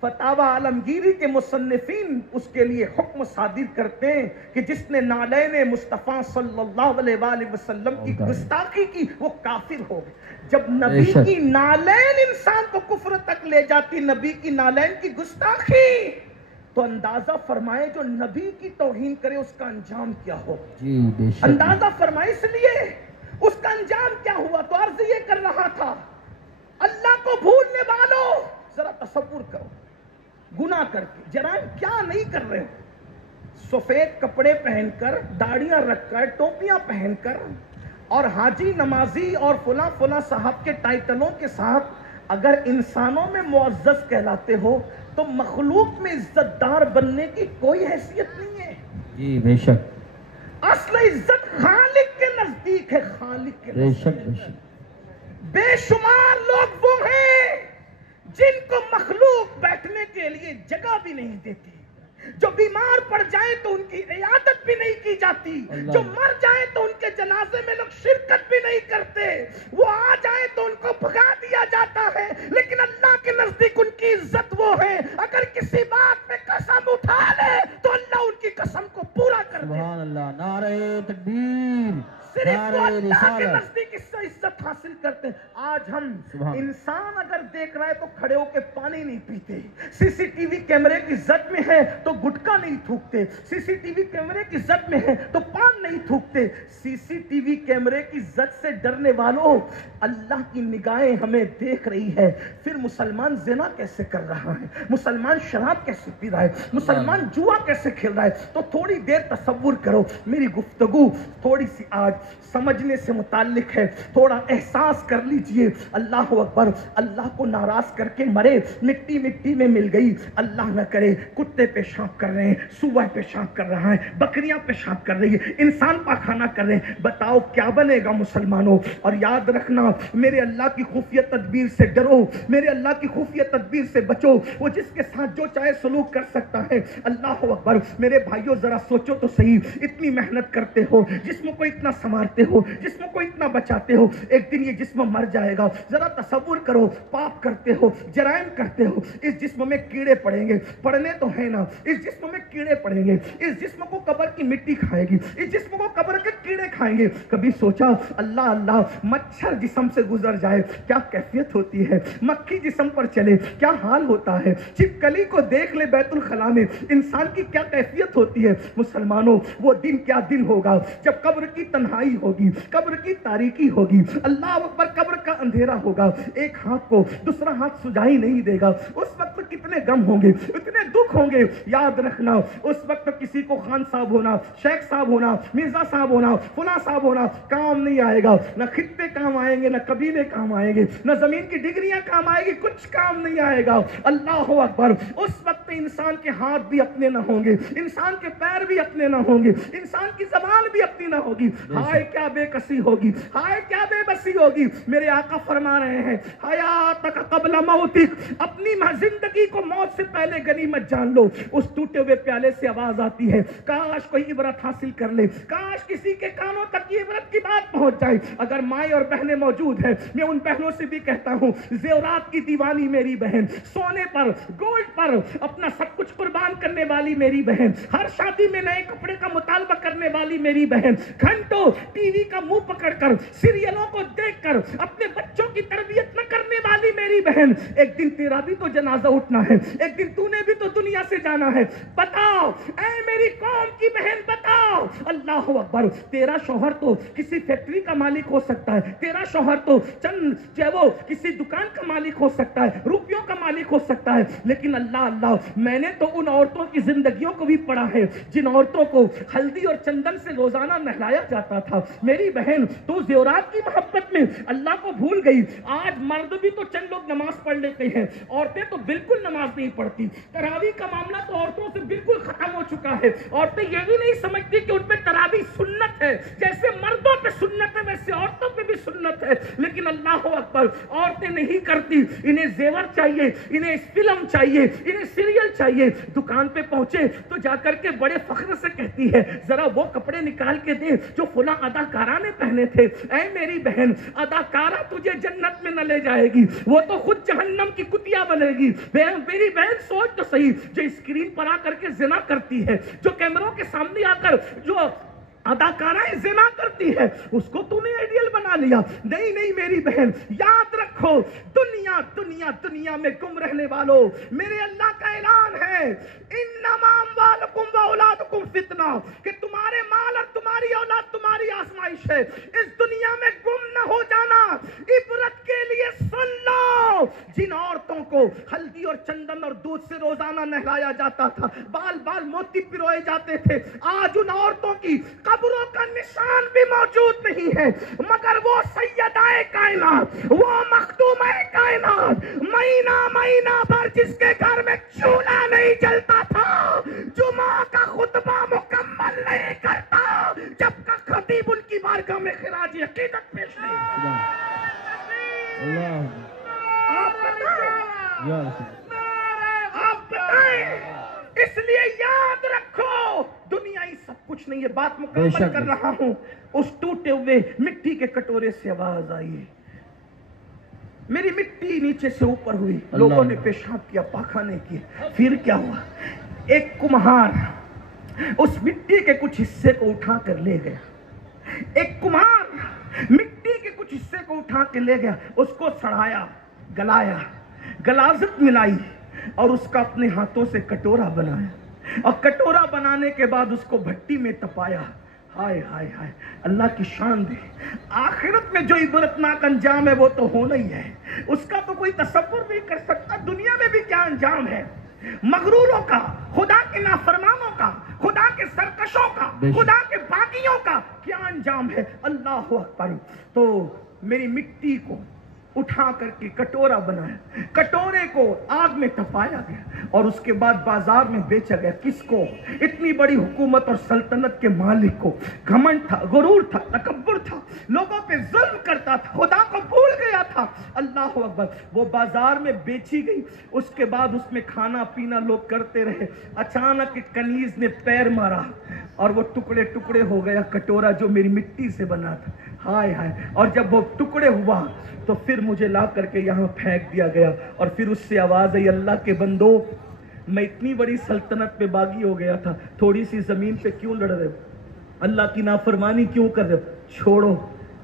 فتاوی عالمگیری کے مصنفین اس کے لیے حکم صادر کرتے ہیں کہ جس نے نالین مصطفیٰ صلی اللہ علیہ وآلہ وسلم کی گستاخی کی وہ کافر ہو گئے۔ جب نبی کی نالین انسان کو کفر تک لے جاتی، نبی کی نالین کی گستاخی، تو اندازہ فرمائے جو نبی کی توہین کرے اس کا انجام کیا ہو، جی بے شک، اندازہ فرمائے، اس لیے اس کا انجام کیا ہوا۔ تو عرض یہ کر رہا تھا، اللہ کو بھولنے والوں ذرا تصور کرو، گناہ کر کے جرائم کیا نہیں کر رہے ہو، سفید کپڑے پہن کر، داڑیاں رکھ کر، ٹوپیاں پہن کر، اور حاجی، نمازی اور فلاں فلاں صاحب کے ٹائٹلوں کے ساتھ اگر انسانوں میں معزز کہلاتے ہو تو مخلوق میں عزت دار بننے کی کوئی حیثیت نہیں ہے، جی بے شک، اصل عزت خالق کے نزدیک ہے، خالق کے بے نزدیک۔ شک بے شک، بے شمار لوگ وہ ہیں جن کو مخلوق بیٹھنے کے لیے جگہ بھی نہیں دیتی، جو بیمار پڑ جائیں تو ان کی عیادت بھی نہیں کی جاتی، جو مر جائیں تو ان کے جنازے میں لوگ شرکت بھی نہیں کرتے، وہ آ جائیں تو ان کو بھگا دیا جاتا ہے، لیکن اللہ کے نزدیک ان کی عزت وہ ہے، اگر کسی بات پہ قسم اٹھا لے تو اللہ ان کی قسم کو پورا کر دے، سبحان اللہ، نعرہ تکبیر، صرف وہ نعرہ اللہ کے رسالت، نزدیک اس سے عزت حاصل کرتے ہیں۔ آج ہم انسان اگر دیکھ رہا ہے تو کھڑے ہو کے پانی نہیں پیتے، سی سی ٹی وی کیمرے کی زد میں ہے تو گٹکا نہیں تھوکتے، سی سی ٹی وی کیمرے کی زد میں ہے تو پان نہیں تھوکتے، سی سی ٹی وی کیمرے کی زد سے ڈرنے والوں، اللہ کی نگاہیں ہمیں دیکھ رہی ہے، پھر مسلمان زنا کیسے کر رہا ہے، مسلمان شراب کیسے پی رہا ہے، مسلمان جوا کیسے کھیل رہا ہے، تو تھوڑی دیر تصور کرو، میری گفتگو تھوڑی سی آج سمجھنے سے متعلق ہے، تھوڑا احساس کر لیجئے، اللہ اکبر، اللہ کو ناراض کر کے مرے، مٹی مٹی میں مل گئی، اللہ نہ کرے کتے پیشاب کر رہے ہیں، سوہ پیشاب کر رہا ہے، بکریاں پیشاب کر رہی ہے، انسان پاخانہ کر رہے ہیں، بتاؤ کیا بنے گا مسلمانوں؟ اور یاد رکھنا، میرے اللہ کی خفیہ تدبیر سے ڈرو، میرے اللہ کی خفیہ تدبیر سے بچو، وہ جس کے ساتھ جو چاہے سلوک کر سکتا ہے، اللہ اکبر۔ میرے بھائیوں ذرا سوچو تو صحیح، اتنی محنت کرتے ہو، جسم کو اتنا سنوارتے ہو، جسم کو اتنا بچاتے ہو، ایک دن یہ جسم مر جائے گا، ذرا تصور کرو، پاپ کرتے ہو، جرائم کرتے ہو، اس جسم میں کیڑے پڑیں گے، پڑنے تو ہے نا، اس جسم میں کیڑے پڑیں گے، اس جسم کو قبر کی مٹی کھائے گی، اس جسم کو کو قبر کے کیڑے کھائیں گے. کبھی سوچا اللہ اللہ مچھر جسم سے گزر جائے کیا کیفیت ہوتی ہے, مکھی جسم پر چلے کیا حال ہوتا ہے, چھپکلی کو دیکھ لے بیت الخلاء میں انسان کی کیا کیفیت ہوتی ہے. مسلمانوں وہ دن کیا دن ہوگا جب قبر کی تنہائی ہوگی, قبر کی تاریکی ہوگی, اللہ اکبر, قبر کا اندھیرا ہوگا, ایک ہاتھ کو دوسرا ہاتھ سجائی نہیں دے گا. اس وقت کتنے غم ہوں گے, اتنے دکھ ہوں گے. یاد رکھنا اس وقت کسی کو خان صاحب ہونا, شیخ صاحب ہونا, مرزا صاحب ہونا, فلاں صاحب ہونا کام نہیں آئے گا. نہ خطے کام آئیں گے, نہ قبیلے کام آئیں گے, نہ زمین کی ڈگریاں کام آئے گی, کچھ کام نہیں آئے گا. اللہ اکبر. اس وقت انسان کے ہاتھ بھی اپنے نہ ہوں گے, انسان کے پیر بھی اپنے نہ ہوں گے, انسان کی زبان بھی اپنی نہ ہوگی. ہائے کیا بے کسی ہوگی, ہائے کیا بے بسی ہوگی. میرے آقا فرما رہے ہیں حیاتک قبل موتک, اپنی زندگی کو موت سے پہلے غنیمت جان لو. اس ٹوٹے ہوئے پیالے سے آواز آتی ہے کاش کوئی عبرت حاصل کر لے, کاش کسی کے کانوں تک یہ عبرت کی بات پہنچ جائے. اگر مائیں اور بہنیں موجود ہیں میں ان بہنوں سے بھی کہتا ہوں, زیورات کی دیوانی میری بہن, سونے پر گولڈ پر اپنا سب کچھ قربان کرنے والی میری بہن, ہر شادی میں نئے کپڑے کا مطالبہ کرنے والی میری بہن, گھنٹوں ٹی وی کا منہ پکڑ کر سیریلوں کو دیکھ کر اپنے بچوں کی تربیت نہ کرنے والی میری بہن, ایک دن تیرا بھی تو جنازہ اٹھنا ہے, ایک دن تو نے بھی تو دنیا سے جانا ہے. بتاؤ اے میری قوم کی بہن, بتاؤ. اللہ اکبر. تیرا شوہر تو کسی فیکٹری کا مالک ہو سکتا ہے, تیرا شوہر تو چند وہ کسی دکان کا مالک ہو سکتا ہے, روپیوں کا مالک ہو سکتا ہے, لیکن اللہ اللہ میں نے تو ان عورتوں کی زندگیوں کو بھی پڑھا ہے جن عورتوں کو ہلدی اور چندن سے روزانہ نہلایا جاتا تھا. میری بہن تو زیورات کی محبت میں اللہ کو بھول گئی. آج مرد بھی تو چند لوگ نماز پڑھ لیتے ہیں, عورتیں تو بالکل نماز نہیں پڑھتی. تراویح کا معاملہ تو عورتوں سے بالکل ختم ہو چکا ہے. عورتیں یہ بھی نہیں سمجھتی کہ ان پہ تراویح سنت ہے, جیسے مردوں پہ سنت ہے ویسے عورتوں پہ بھی سنت ہے. لیکن اللہ اکبر, عورتیں نہیں کرتی. انہیں زیور چاہیے, انہیں فلم چاہیے, انہیں سیریل چاہیے. دکان پہ پہنچے تو جا کر کے بڑے فخر سے کہتی ہے ذرا وہ کپڑے نکال کے دے جو فلاں اداکارہ نے پہنے تھے. اے میری بہن, اداکارہ تجھے جنت میں نہ لے جائے گی, وہ تو خود جہنم کی کتیا بنے گی. میری بہن سوچ تو صحیح, جو اسکرین پر آ کر کے زنا کرتی ہے, جو کیمروں کے سامنے آ کر جو اداکارہ زنا کرتی ہے, اس کو تو نے آئیڈیل بنا لیا. نہیں نہیں میری بہن, یاد رکھو دنیا دنیا دنیا میں گم رہنے والوں, میرے اللہ کا اعلان ہے انما اموالکم واولادکم فتنہ, کہ تمہارے مال اور تمہاری اولاد تمہاری آزمائش ہے. اس دنیا میں گم نہ ہو جانا. عبرت کے لیے سن لو, جن عورتوں کو ہلدی اور چندن اور دودھ سے روزانہ نہلایا جاتا تھا, بال بال موتی پروئے جاتے تھے, آج ان عورتوں کی قبروں کا نشان بھی موجود نہیں ہے. مگر وہ سیدہ کائنات, وہ مخدومہ کائنات, مہینہ مہینہ بھر جس کے گھر میں چولہا نہیں جلتا تھا, جمعہ کا خطبہ مکمل نہیں کرتا جب کا خطیب ان کی بارگاہ میں خراج عقیدت پیش نہیں. آپ بتائیں. اس لیے یاد رکھو دنیا ہی سب کچھ نہیں ہے. بات مکمل کر رہا ہوں. اس ٹوٹے ہوئے مٹی کے کٹورے سے آواز آئی, میری مٹی نیچے سے اوپر ہوئی, لوگوں نے پیشاب کیا, پاخانے کیے. پھر کیا ہوا, ایک کمہار اس مٹی کے کچھ حصے کو اٹھا کر لے گیا. ایک کمہار مٹی کے کچھ حصے کو اٹھا کے لے گیا, اس کو سڑایا, گلایا, غلاظت ملائی اور اس کا اپنے ہاتھوں سے کٹورا بنایا, اور کٹورا بنانے کے بعد اس کو بھٹی میں تپایا. ہائے ہائے ہائے, اللہ کی شان دے. آخرت میں جو عبرتناک انجام ہے وہ تو ہونا ہی ہے, اس کا تو کوئی تصور نہیں کر سکتا. دنیا میں بھی کیا انجام ہے, مغروروں کا, خدا کے نافرمانوں کا, خدا کے سرکشوں کا, خدا کے باغیوں کا کیا انجام ہے. اللہ اکبر. تو میری مٹی کو اٹھا کر کے کٹورا بنایا, کٹورے کو آگ میں تپایا گیا اور اس کے بعد بازار میں بیچا گیا. کس کو؟ اتنی بڑی حکومت اور سلطنت کے مالک کو. گھمنڈ تھا, غرور تھا, تکبر تھا, لوگوں پہ ظلم کرتا تھا, خدا کو بھول گیا تھا. اللہ اکبر. وہ بازار میں بیچی گئی. اس کے بعد اس میں کھانا پینا لوگ کرتے رہے. اچانک ایک کنیز نے پیر مارا اور وہ ٹکڑے ٹکڑے ہو گیا کٹورا جو میری مٹی سے بنا تھا. ہائے ہائے. اور جب وہ ٹکڑے ہوا تو پھر مجھے لا کر کے یہاں پھینک دیا گیا, اور پھر اس سے آواز آئی, اللہ کے بندو, میں اتنی بڑی سلطنت پہ باغی ہو گیا تھا, تھوڑی سی زمین پہ کیوں لڑ رہے ہو؟ اللہ کی نافرمانی کیوں کر رہے ہو؟ چھوڑو،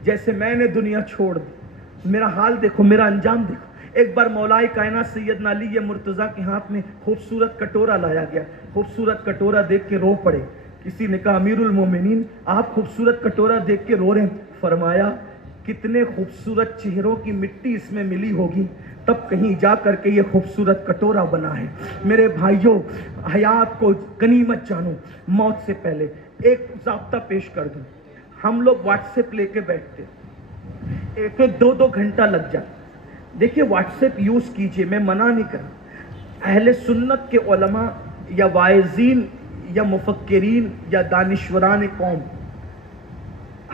جیسے میں نے دنیا چھوڑ دی، میرا حال دیکھو، میرا انجام دیکھو۔ ایک بار مولائے کائنات سیدنا علی مرتضیٰ کے ہاتھ میں خوبصورت کٹورا لایا گیا، خوبصورت کٹورا دیکھ کے رو پڑے۔ کسی نے کہا امیر المومنین آپ خوبصورت کٹورا دیکھ کے رو رہے ہیں؟ فرمایا کتنے خوبصورت چہروں کی مٹی اس میں ملی ہوگی تب کہیں جا کر کے یہ خوبصورت کٹورا بنا ہے۔ میرے بھائیوں، حیات کو غنیمت جانو۔ موت سے پہلے ایک ضابطہ پیش کر دوں، ہم لوگ واٹس ایپ لے کے بیٹھتے، ایک دو گھنٹہ لگ جاتا۔ دیکھیے واٹس ایپ یوز کیجئے، میں منع نہیں کر رہا۔ اہل سنت کے علماء یا واعظین یا مفکرین یا دانشوران قوم،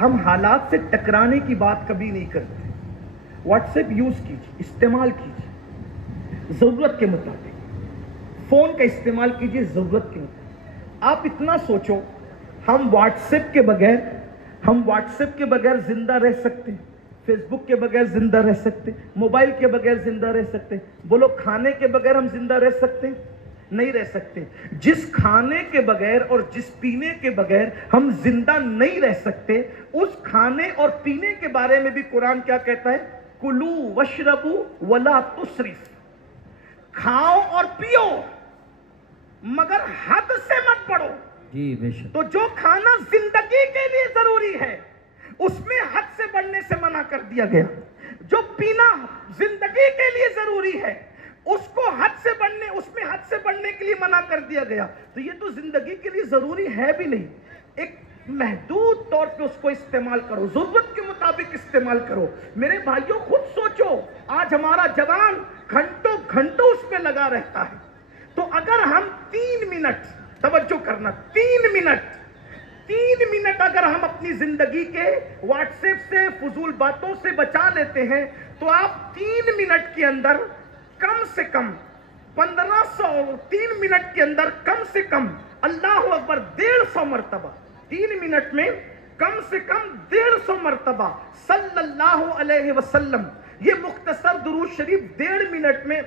ہم حالات سے ٹکرانے کی بات کبھی نہیں کرتے۔ واٹس ایپ یوز کیجئے، استعمال کیجئے ضرورت کے مطابق، فون کا استعمال کیجئے ضرورت کے مطابق۔ آپ اتنا سوچو، ہم واٹس ایپ کے بغیر زندہ رہ سکتے ہیں، فیس بک کے بغیر زندہ رہ سکتے، موبائل کے بغیر زندہ رہ سکتے؟ بولو کھانے کے بغیر ہم زندہ رہ سکتے؟ نہیں رہ سکتے۔ جس کھانے کے بغیر اور جس پینے کے بغیر ہم زندہ نہیں رہ سکتے، اس کھانے اور پینے کے بارے میں بھی قرآن کیا کہتا ہے؟ کلو وشربو ولا تسرف، کھاؤ اور پیو مگر حد سے مت بڑھو۔ جی بے شک۔ تو جو کھانا زندگی کے لیے ضروری ہے اس میں حد سے بڑھنے سے منع کر دیا گیا، جو پینا زندگی کے لیے ضروری ہے اس میں حد سے بڑھنے کے لیے منع کر دیا گیا۔ تو یہ تو زندگی کے لیے ضروری ہے بھی نہیں، ایک محدود طور پہ اس کو استعمال کرو، ضرورت کے مطابق استعمال کرو۔ میرے بھائیوں خود سوچو، آج ہمارا جوان گھنٹوں اس پہ لگا رہتا ہے، تو اگر ہم 3 منٹ، توجہ کرنا، 3 منٹ اگر ہم اپنی زندگی کے واٹس ایپ سے فضول باتوں سے بچا لیتے ہیں تو آپ 3 منٹ کے اندر کم سے کم 3 منٹ کے اندر کم سے کم اللہ اکبر 150 مرتبہ، 3 منٹ میں کم سے کم 150 مرتبہ صلی اللہ علیہ وسلم، یہ مختصر درود شریف 3 منٹ میں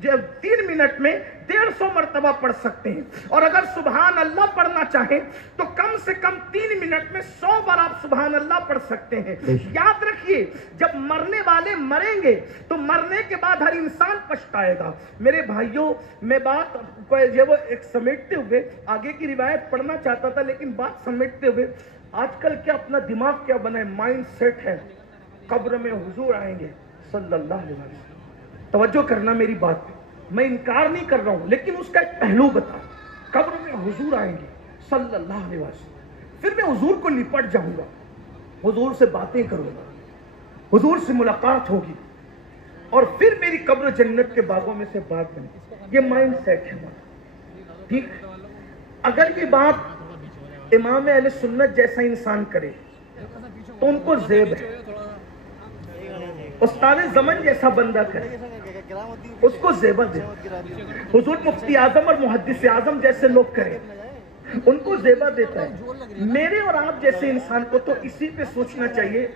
150 مرتبہ پڑھ سکتے ہیں۔ اور اگر سبحان اللہ پڑھنا چاہیں تو کم سے کم 3 منٹ میں 100 بار آپ سبحان اللہ پڑھ سکتے ہیں۔ یاد رکھیے، جب مرنے والے مریں گے تو مرنے کے بعد ہر انسان پچھتائے گا۔ میرے بھائیوں، میں بات وہ ایک سمیٹتے ہوئے آگے کی روایت پڑھنا چاہتا تھا، لیکن بات سمیٹتے ہوئے آج کل کیا اپنا دماغ کیا بنا ہے، مائنڈ سیٹ ہے قبر میں حضور آئیں گے صلی اللہ علیہ وسلم۔ توجہ کرنا میری بات پہ، میں انکار نہیں کر رہا ہوں، لیکن اس کا ایک پہلو بتا، قبر میں حضور آئیں گے صلی اللہ علیہ وسلم، پھر میں حضور کو لپٹ جاؤں گا، حضور سے باتیں کروں گا، حضور سے ملاقات ہوگی، اور پھر میری قبر جنت کے باغوں میں سے بات بنے گی۔ یہ مائنڈ سیٹ ہے ہمارا، ٹھیک۔ اگر یہ بات امام اہل سنت جیسا انسان کرے تو ان کو زیب ہے، استاد زمن جیسا بندہ کرے اس کو زیبہ دے، حضور مفتی اعظم اور محدث اعظم جیسے لوگ کریں ان کو زیبہ دیتا ہے۔ میرے اور آپ جیسے انسان کو تو اسی پہ سوچنا چاہیے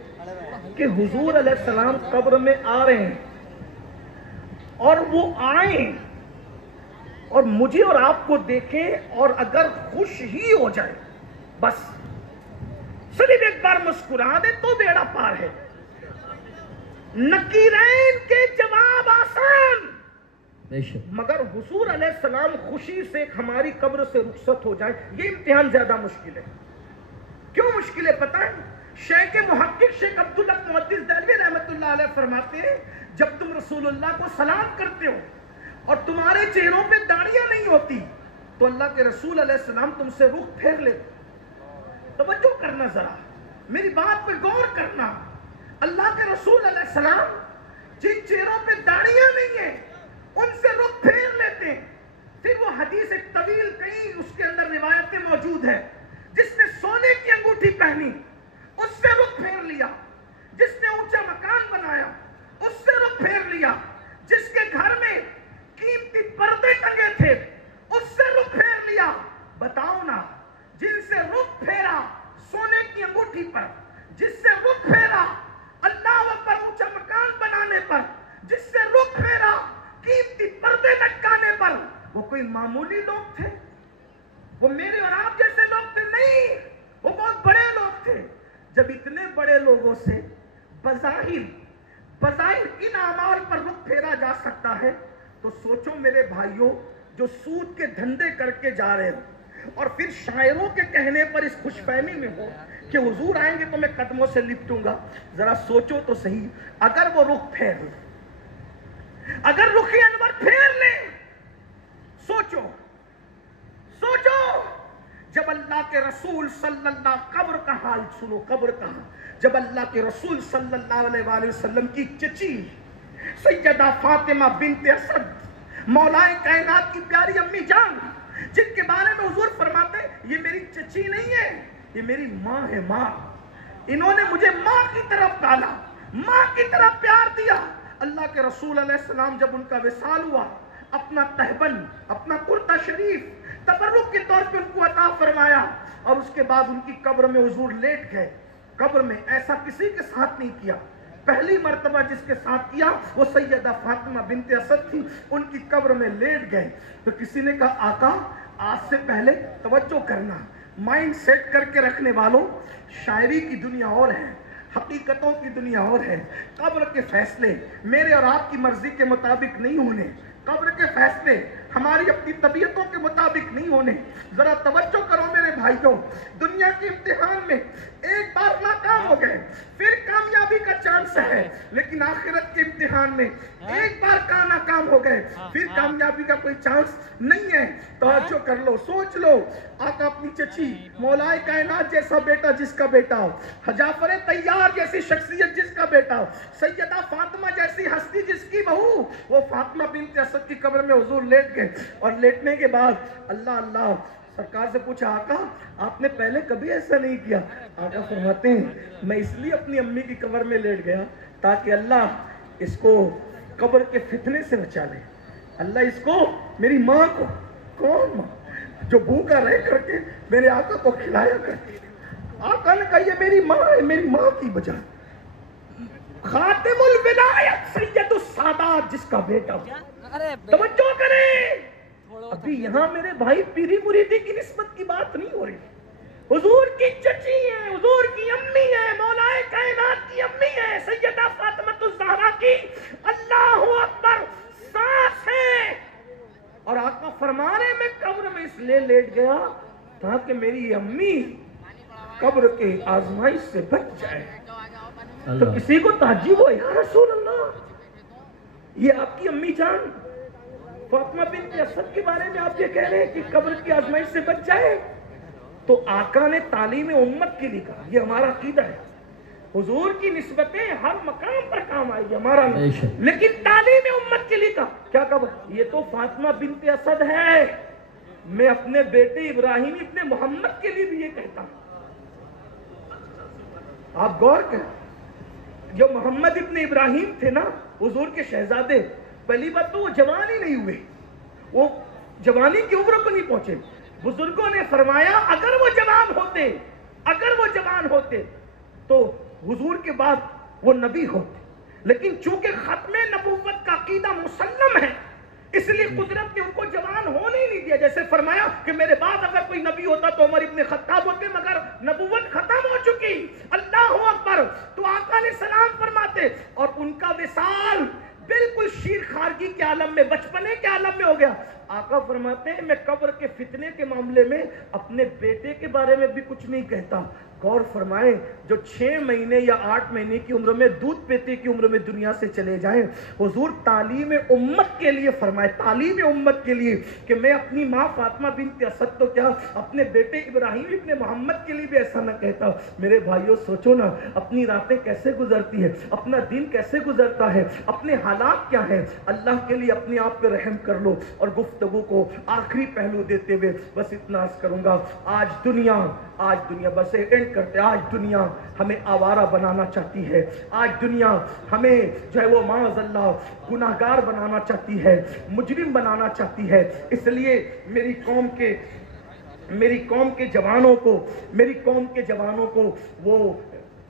کہ حضور علیہ السلام قبر میں آ رہے ہیں، اور وہ آئیں اور مجھے اور آپ کو دیکھیں، اور اگر خوش ہی ہو جائے، بس صرف ایک بار مسکرا دے تو بیڑا پار ہے۔ نکیرین کے جواب آسان، مگر حضور علیہ السلام خوشی سے ہماری قبر سے رخصت ہو جائے، یہ امتحان زیادہ مشکل ہے۔ کیوں مشکل ہے پتہ ہے؟ شیخ محقق شیخ عبدالحق محدث دہلوی رحمت اللہ علیہ فرماتے ہیں، جب تم رسول اللہ کو سلام کرتے ہو اور تمہارے چہروں پہ داڑیاں نہیں ہوتی تو اللہ کے رسول علیہ السلام تم سے رخ پھیر لیتے۔ توجہ کرنا ذرا، میری بات پہ غور کرنا۔ اللہ کے رسول علیہ السلام جن چہروں پہ داڑیاں نہیں ہیں ان سے رخ پھیر لیتے ہیں۔ پھر وہ حدیث ایک طویل، کئی اس کے اندر روایتیں موجود ہیں، جس نے سونے کی انگوٹھی پہنی اس سے رخ پھیر لیا، جس نے اونچا مکان بنایا اس سے رخ پھیر لیا، جس کے گھر میں قیمتی پردے ٹنگے تھے اس سے رخ پھیر لیا۔ بتاؤ نا، جن سے رخ پھیرا سونے کی انگوٹھی پر، جس سے رخ پھیرا اللہ پر اونچا مکان بنانے پر، جس سے رخ پھیرا قیمتی پردے لٹکانے پر، وہ کوئی معمولی لوگ تھے؟ وہ میرے اور آپ جیسے لوگ تھے؟ نہیں، وہ بہت بڑے لوگ تھے. جب اتنے بڑے لوگوں سے بظاہر ان اعمال پر رخ پھیرا جا سکتا ہے تو سوچو میرے بھائیوں جو سود کے دھندے کر کے جا رہے ہو اور پھر شاعروں کے کہنے پر اس خوش فہمی میں ہو کہ حضور آئیں گے تو میں قدموں سے لپٹوں گا. ذرا سوچو تو صحیح, اگر وہ رخ پھیر لیں, اگر رخ انور پھیر لیں, سوچو جب اللہ کے رسول صلی اللہ, قبر کا حال سنو, قبر کا, جب اللہ کے رسول صلی اللہ علیہ وآلہ وسلم کی چچی سیدہ فاطمہ بنت اسد مولائے کائنات کی پیاری امی جان, جن کے بارے میں حضور فرماتے یہ میری چچی نہیں ہے, یہ میری ماں ہے, ماں, انہوں نے مجھے ماں کی طرف پالا, ماں کی طرف پیار دیا. اللہ کے رسول علیہ السلام جب ان کا وصال ہوا, اپنا تہبند, اپنا کرتا شریف تبرک کے طور پہ ان کو عطا فرمایا, اور اس کے بعد ان کی قبر میں حضور لیٹ گئے. قبر میں ایسا کسی کے ساتھ نہیں کیا, پہلی مرتبہ جس کے ساتھ کیا وہ سیدہ فاطمہ بنت اسد تھی, ان کی قبر میں لیٹ گئے. تو کسی نے کہا آقا آج سے پہلے توجہ کرنا, مائنڈ سیٹ کر کے رکھنے والوں, شاعری کی دنیا اور ہے, حقیقتوں کی دنیا اور ہے. قبر کے فیصلے میرے اور آپ کی مرضی کے مطابق نہیں ہونے, قبر کے فیصلے ہماری اپنی طبیعتوں کے مطابق نہیں ہونے. ذرا توجہ کرو میرے بھائیوں, دنیا کے امتحان میں ایک بار ناکام ہو گئے پھر کامیابی کا چانس ہے, لیکن آخرت کے امتحان میں ایک بار کا ناکام ہو گئے پھر کامیابی کا کوئی چانس نہیں ہے. توجہ کر لو, سوچ لو, آقا اپنی چچی مولائے کائنات جیسا بیٹا جس کا بیٹا, جعفر طیار جیسی شخصیت جس کا بیٹا, سیدہ فاطمہ جیسی ہستی جس کی بہو, وہ فاطمہ بنت اسد کی قبر میں حضور لیٹ گئے. اور لیٹنے کے بعد اللہ سرکار سے پوچھا آقا آپ نے پہلے کبھی ایسا نہیں کیا؟ آقا فرماتے ہیں میں اس لیے اپنی امی کی قبر میں لیٹ گیا تاکہ اللہ اس کو قبر کے فتنے سے بچا لے. اللہ اس کو, میری ماں کو, کون ماں جو بھوکا رہ کر کے میرے آقا کو کھلایا کرتی, آقا نے کہا یہ میری ماں ہے, میری ماں کی بجائے خاتم الولایت سید السادات جس کا بیٹا. توجہ کریں, ابھی یہاں میرے بھائی پیری مریدی کی نسبت کی بات نہیں ہو رہی, حضور کی چچی ہے, حضور کی امی ہے, مولائے کائنات کی امی ہے, سیدہ فاطمہ الزہرا کی اللہ اکبر ساس ہے. اور آقا فرمانے میں قبر میں اس لیے لیٹ گیا تاکہ میری امی قبر کے آزمائش سے بچ جائے. تو کسی کو تعجب ہو, یا رسول اللہ یہ آپ کی امی جان فاطمہ بنت اسد کے بارے میں آپ یہ کہہ رہے ہیں کہ قبر کی آزمائش سے بچ جائے؟ تو آقا نے تعلیم امت کے لیے کہا, یہ ہمارا عقیدہ ہے, حضور کی نسبتیں ہر مقام پر کام آئے گی, ہمارا نہیں, لیکن تعلیم امت کے لیے کہا. کیا کہا؟ یہ تو فاطمہ بنت اسد ہے, میں اپنے بیٹے ابراہیم ابن محمد کے لیے بھی یہ کہتا ہوں. آپ غور کریں, جو محمد ابن ابراہیم تھے نا حضور کے شہزادے, پہلی بات تو وہ جوان ہی نہیں ہوئے, وہ جوانی کی عمر کو نہیں پہنچے. بزرگوں نے فرمایا اگر وہ جوان ہوتے تو حضور کے بعد وہ نبی ہوتے, لیکن چونکہ ختم نبوت کا عقیدہ مسلم ہے اس لیے قدرت نے ان کو جوان ہونے ہی نہیں دیا. جیسے فرمایا کہ میرے بعد اگر کوئی نبی ہوتا تو عمر ابن خطاب ہوتے, مگر نبوت ختم ہو چکی. اللہ اکبر. تو آقا علیہ السلام فرماتے, اور ان کا وصال بالکل شیر خارگی کے عالم میں, بچپنے کے عالم میں ہو گیا. آقا فرماتے ہیں میں قبر کے فتنے کے معاملے میں اپنے بیٹے کے بارے میں بھی کچھ نہیں کہتا. غور فرمائیں, جو 6 مہینے یا 8 مہینے کی عمر میں دودھ پیتے کی عمر میں دنیا سے چلے جائیں, حضور تعلیم امت کے لیے فرمائے, تعلیم امت کے لیے کہ میں اپنی ماں فاطمہ بنت اسد تو کیا اپنے بیٹے ابراہیم ابن محمد کے لیے بھی ایسا نہ کہتا. میرے بھائیوں سوچو نا, اپنی راتیں کیسے گزرتی ہے, اپنا دن کیسے گزرتا ہے, اپنے حالات کیا ہیں. اللہ کے لیے اپنے آپ پہ رحم کر لو. اور گفتگو کو آخری پہلو دیتے ہوئے بس اتنا عرض کروں گا, آج دنیا بس اینڈ کرتے, آج دنیا ہمیں آوارہ بنانا چاہتی ہے, آج دنیا ہمیں جو ہے وہ معاذ اللہ گناہگار بنانا چاہتی ہے, مجرم بنانا چاہتی ہے. اس لیے میری قوم کے جوانوں کو وہ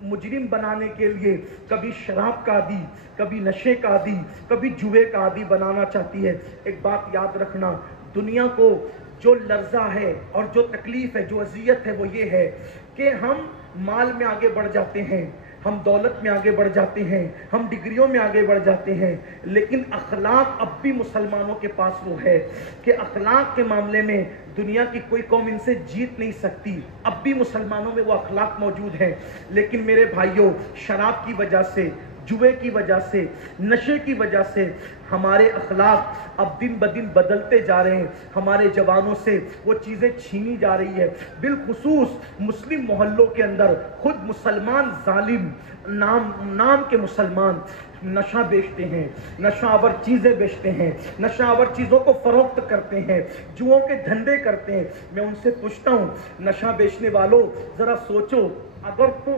مجرم بنانے کے لیے کبھی شراب کا عادی, کبھی نشے کا عادی, کبھی جوئے کا عادی بنانا چاہتی ہے. ایک بات یاد رکھنا, دنیا کو جو لرزہ ہے اور جو تکلیف ہے, جو اذیت ہے, وہ یہ ہے کہ ہم مال میں آگے بڑھ جاتے ہیں، ہم دولت میں آگے بڑھ جاتے ہیں، ہم ڈگریوں میں آگے بڑھ جاتے ہیں، لیکن اخلاق اب بھی مسلمانوں کے پاس وہ ہے کہ اخلاق کے معاملے میں دنیا کی کوئی قوم ان سے جیت نہیں سکتی. اب بھی مسلمانوں میں وہ اخلاق موجود ہیں. لیکن میرے بھائیوں، شراب کی وجہ سے، جوے کی وجہ سے، نشے کی وجہ سے ہمارے اخلاق اب دن بدن بدلتے جا رہے ہیں. ہمارے جوانوں سے وہ چیزیں چھینی جا رہی ہے. بالخصوص مسلم محلوں کے اندر خود مسلمان ظالم نام کے مسلمان نشہ بیچتے ہیں، نشہ آور چیزیں بیچتے ہیں، نشہ آور چیزوں کو فروخت کرتے ہیں، جوؤں کے دھندے کرتے ہیں. میں ان سے پوچھتا ہوں، نشہ بیچنے والوں ذرا سوچو، اگر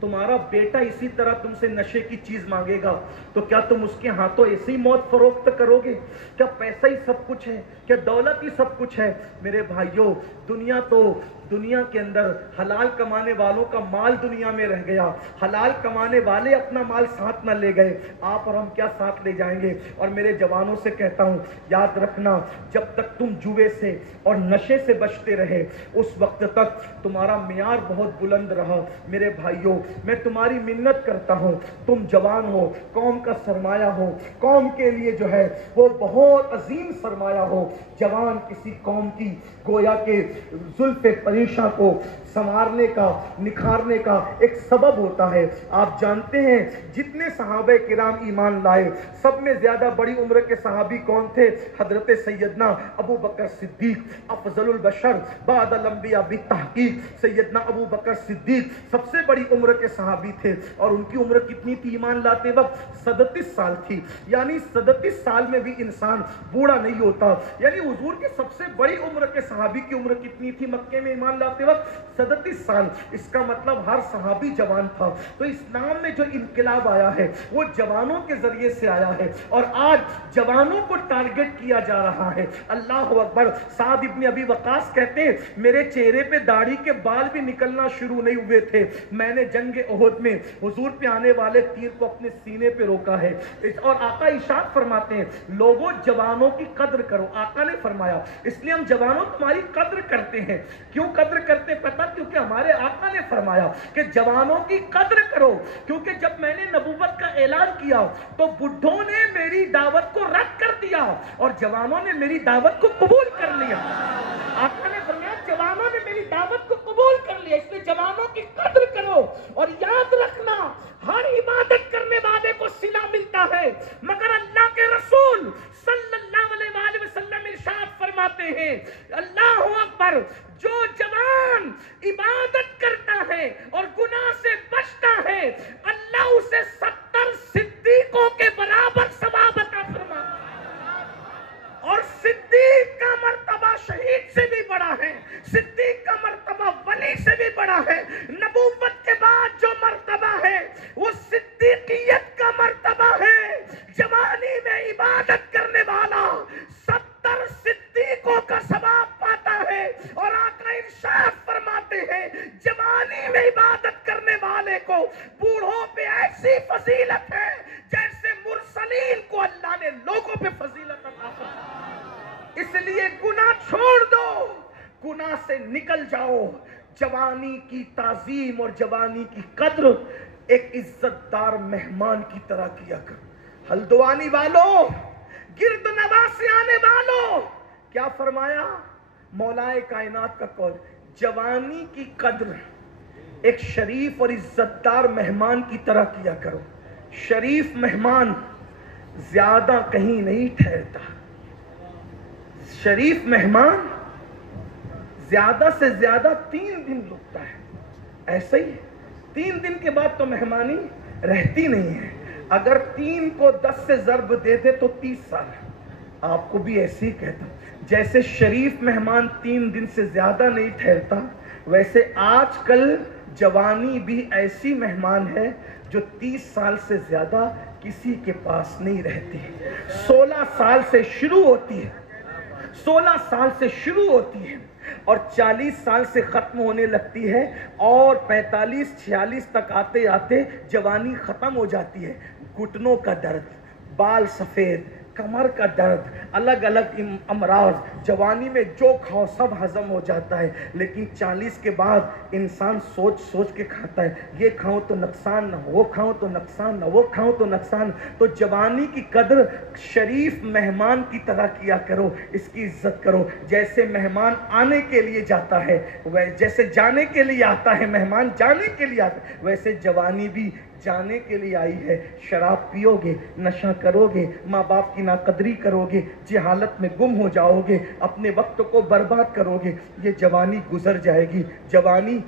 تمہارا بیٹا اسی طرح تم سے نشے کی چیز مانگے گا تو کیا تم اس کے ہاتھوں ایسی موت فروخت کرو گے؟ کیا پیسہ ہی سب کچھ ہے؟ کیا دولت ہی سب کچھ ہے؟ میرے بھائیوں، دنیا کے اندر حلال کمانے والوں کا مال دنیا میں رہ گیا، حلال کمانے والے اپنا مال ساتھ نہ لے گئے، آپ اور ہم کیا ساتھ لے جائیں گے؟ اور میرے جوانوں سے کہتا ہوں، یاد رکھنا، جب تک تم جوے سے اور نشے سے بچتے رہے اس وقت تک تمہارا معیار بہت بلند رہا. میرے بھائیوں، میں تمہاری منت کرتا ہوں، تم جوان ہو، قوم کا سرمایہ ہو، قوم کے لیے جو ہے وہ بہت عظیم سرمایہ ہو. جوان کسی قوم کی گویا کہ زلف پریشاں کو سنوارنے کا، نکھارنے کا ایک سبب ہوتا ہے. آپ جانتے ہیں جتنے صحابہ کرام ایمان لائے، سب میں زیادہ بڑی عمر کے صحابی کون تھے؟ حضرت سیدنا ابو بکر صدیق، افضل البشر بعد الانبیاء بالتحقیق. سیدنا ابو بکر صدیق سب سے بڑی عمر کے صحابی تھے، اور ان کی عمر کتنی تھی ایمان لاتے وقت؟ 37 سال تھی. یعنی 37 سال میں بھی انسان بوڑھا نہیں ہوتا. یعنی حضور کے سب سے بڑی عمر کے صحابی کی عمر کتنی تھی مکے میں ایمان لاتے وقت؟ 37 سال. اس کا مطلب ہر صحابی جوان تھا. تو اسلام میں جو انقلاب آیا ہے وہ جوانوں کے ذریعے سے آیا ہے، اور آج جوانوں کو ٹارگٹ کیا جا رہا ہے. اللہ اکبر. سعد ابن ابی وقاص کہتے ہیں، میرے چہرے پہ داڑھی کے بال بھی نکلنا شروع نہیں ہوئے تھے، میں نے جنگ احد میں حضور پہ آنے والے تیر کو اپنے سینے پہ روکا ہے. اور آقا ارشاد فرماتے ہیں، لوگوں جوانوں کی قدر کرو. آقا نے فرمایا، اس لیے ہم جوانوں تمہاری قدر کرتے ہیں. کیوں قدر کرتے پتہ؟ کیونکہ ہمارے آقا نے فرمایا کہ جوانوں کی قدر کرو. کیونکہ جب میں نے نبوت کا اعلان کیا تو بڈھوں نے میری دعوت کو رد کر دیا اور جوانوں نے میری دعوت کو قبول کر لیا. آقا نے فرمایا جوانوں نے میری دعوت کو قبول کر لیا، اس لیے جوانوں کی قدر کرو. اور یاد رکھنا، ہر عبادت کرنے والے کو صلہ ملتا ہے، مگر اللہ کے رسول صلی اللہ علیہ وآلہ وسلم ارشاد فرماتے ہیں، اللہ اکبر، جو جوان عبادت کرتا ہے اور گناہ سے بچتا ہے، اللہ اسے 70 صدیقوں کے برابر ثواب عطا فرماتا ہے. اور صدیق کا مرتبہ شہید سے بھی بڑا ہے، صدیق کا مرتبہ ولی سے بھی بڑا ہے. نبوت کے بعد جو مرتبہ ہے وہ صدیقیت کا مرتبہ ہے. جوانی میں عبادت کرنے والا 70 صدیقوں کا ثواب پاتا ہے. اور آقا ارشاد فرماتے ہیں، جوانی میں عبادت کرنے والے کو بوڑھوں پہ ایسی فضیلت ہے جیسے مرسلین کو اللہ نے لوگوں پہ فضیلت عطا فرمائی. اس لیے گناہ چھوڑ دو، گناہ سے نکل جاؤ. جوانی کی تعظیم اور جوانی کی قدر ایک عزت دار مہمان کی طرح کیا کر. ہلدوانی والوں، گرد نواز سے آنے والوں، کیا فرمایا مولائے کائنات کا قول؟ جوانی کی قدر ایک شریف اور عزت دار مہمان کی طرح کیا کرو. شریف مہمان زیادہ کہیں نہیں ٹھہرتا. شریف مہمان زیادہ سے زیادہ 3 دن رکتا ہے. ایسا ہی 3 دن کے بعد تو مہمانی رہتی نہیں ہے. اگر 3 کو 10 سے ضرب دے دے تو 30 سال. آپ کو بھی ایسے ہی کہتا ہوں، جیسے شریف مہمان 3 دن سے زیادہ نہیں ٹھہرتا، ویسے آج کل جوانی بھی ایسی مہمان ہے جو 30 سال سے زیادہ کسی کے پاس نہیں رہتی. 16 سال سے شروع ہوتی ہے، 16 سال سے شروع ہوتی ہے اور 40 سال سے ختم ہونے لگتی ہے، اور 45-46 تک آتے آتے جوانی ختم ہو جاتی ہے. گھٹنوں کا درد، بال سفید، کمر کا درد، الگ الگ امراض. جوانی میں جو کھاؤ سب ہضم ہو جاتا ہے، لیکن 40 کے بعد انسان سوچ سوچ کے کھاتا ہے، یہ کھاؤں تو نقصان نہ، وہ کھاؤں تو نقصان نہ، وہ کھاؤں تو نقصان. تو جوانی کی قدر شریف مہمان کی طرح کیا کرو، اس کی عزت کرو. جیسے مہمان آنے کے لیے جاتا ہے، جیسے جانے کے لیے آتا ہے، مہمان جانے کے لیے آتا ہے، ویسے جوانی بھی جانے کے لیے آئی ہے. شراب پیو گے، نشہ کرو گے، ماں باپ کی ناقدری کرو گے، جہالت میں گم ہو جاؤ گے، اپنے وقت کو برباد کرو گے. یہ جوانی گزر جائے گی. جوانی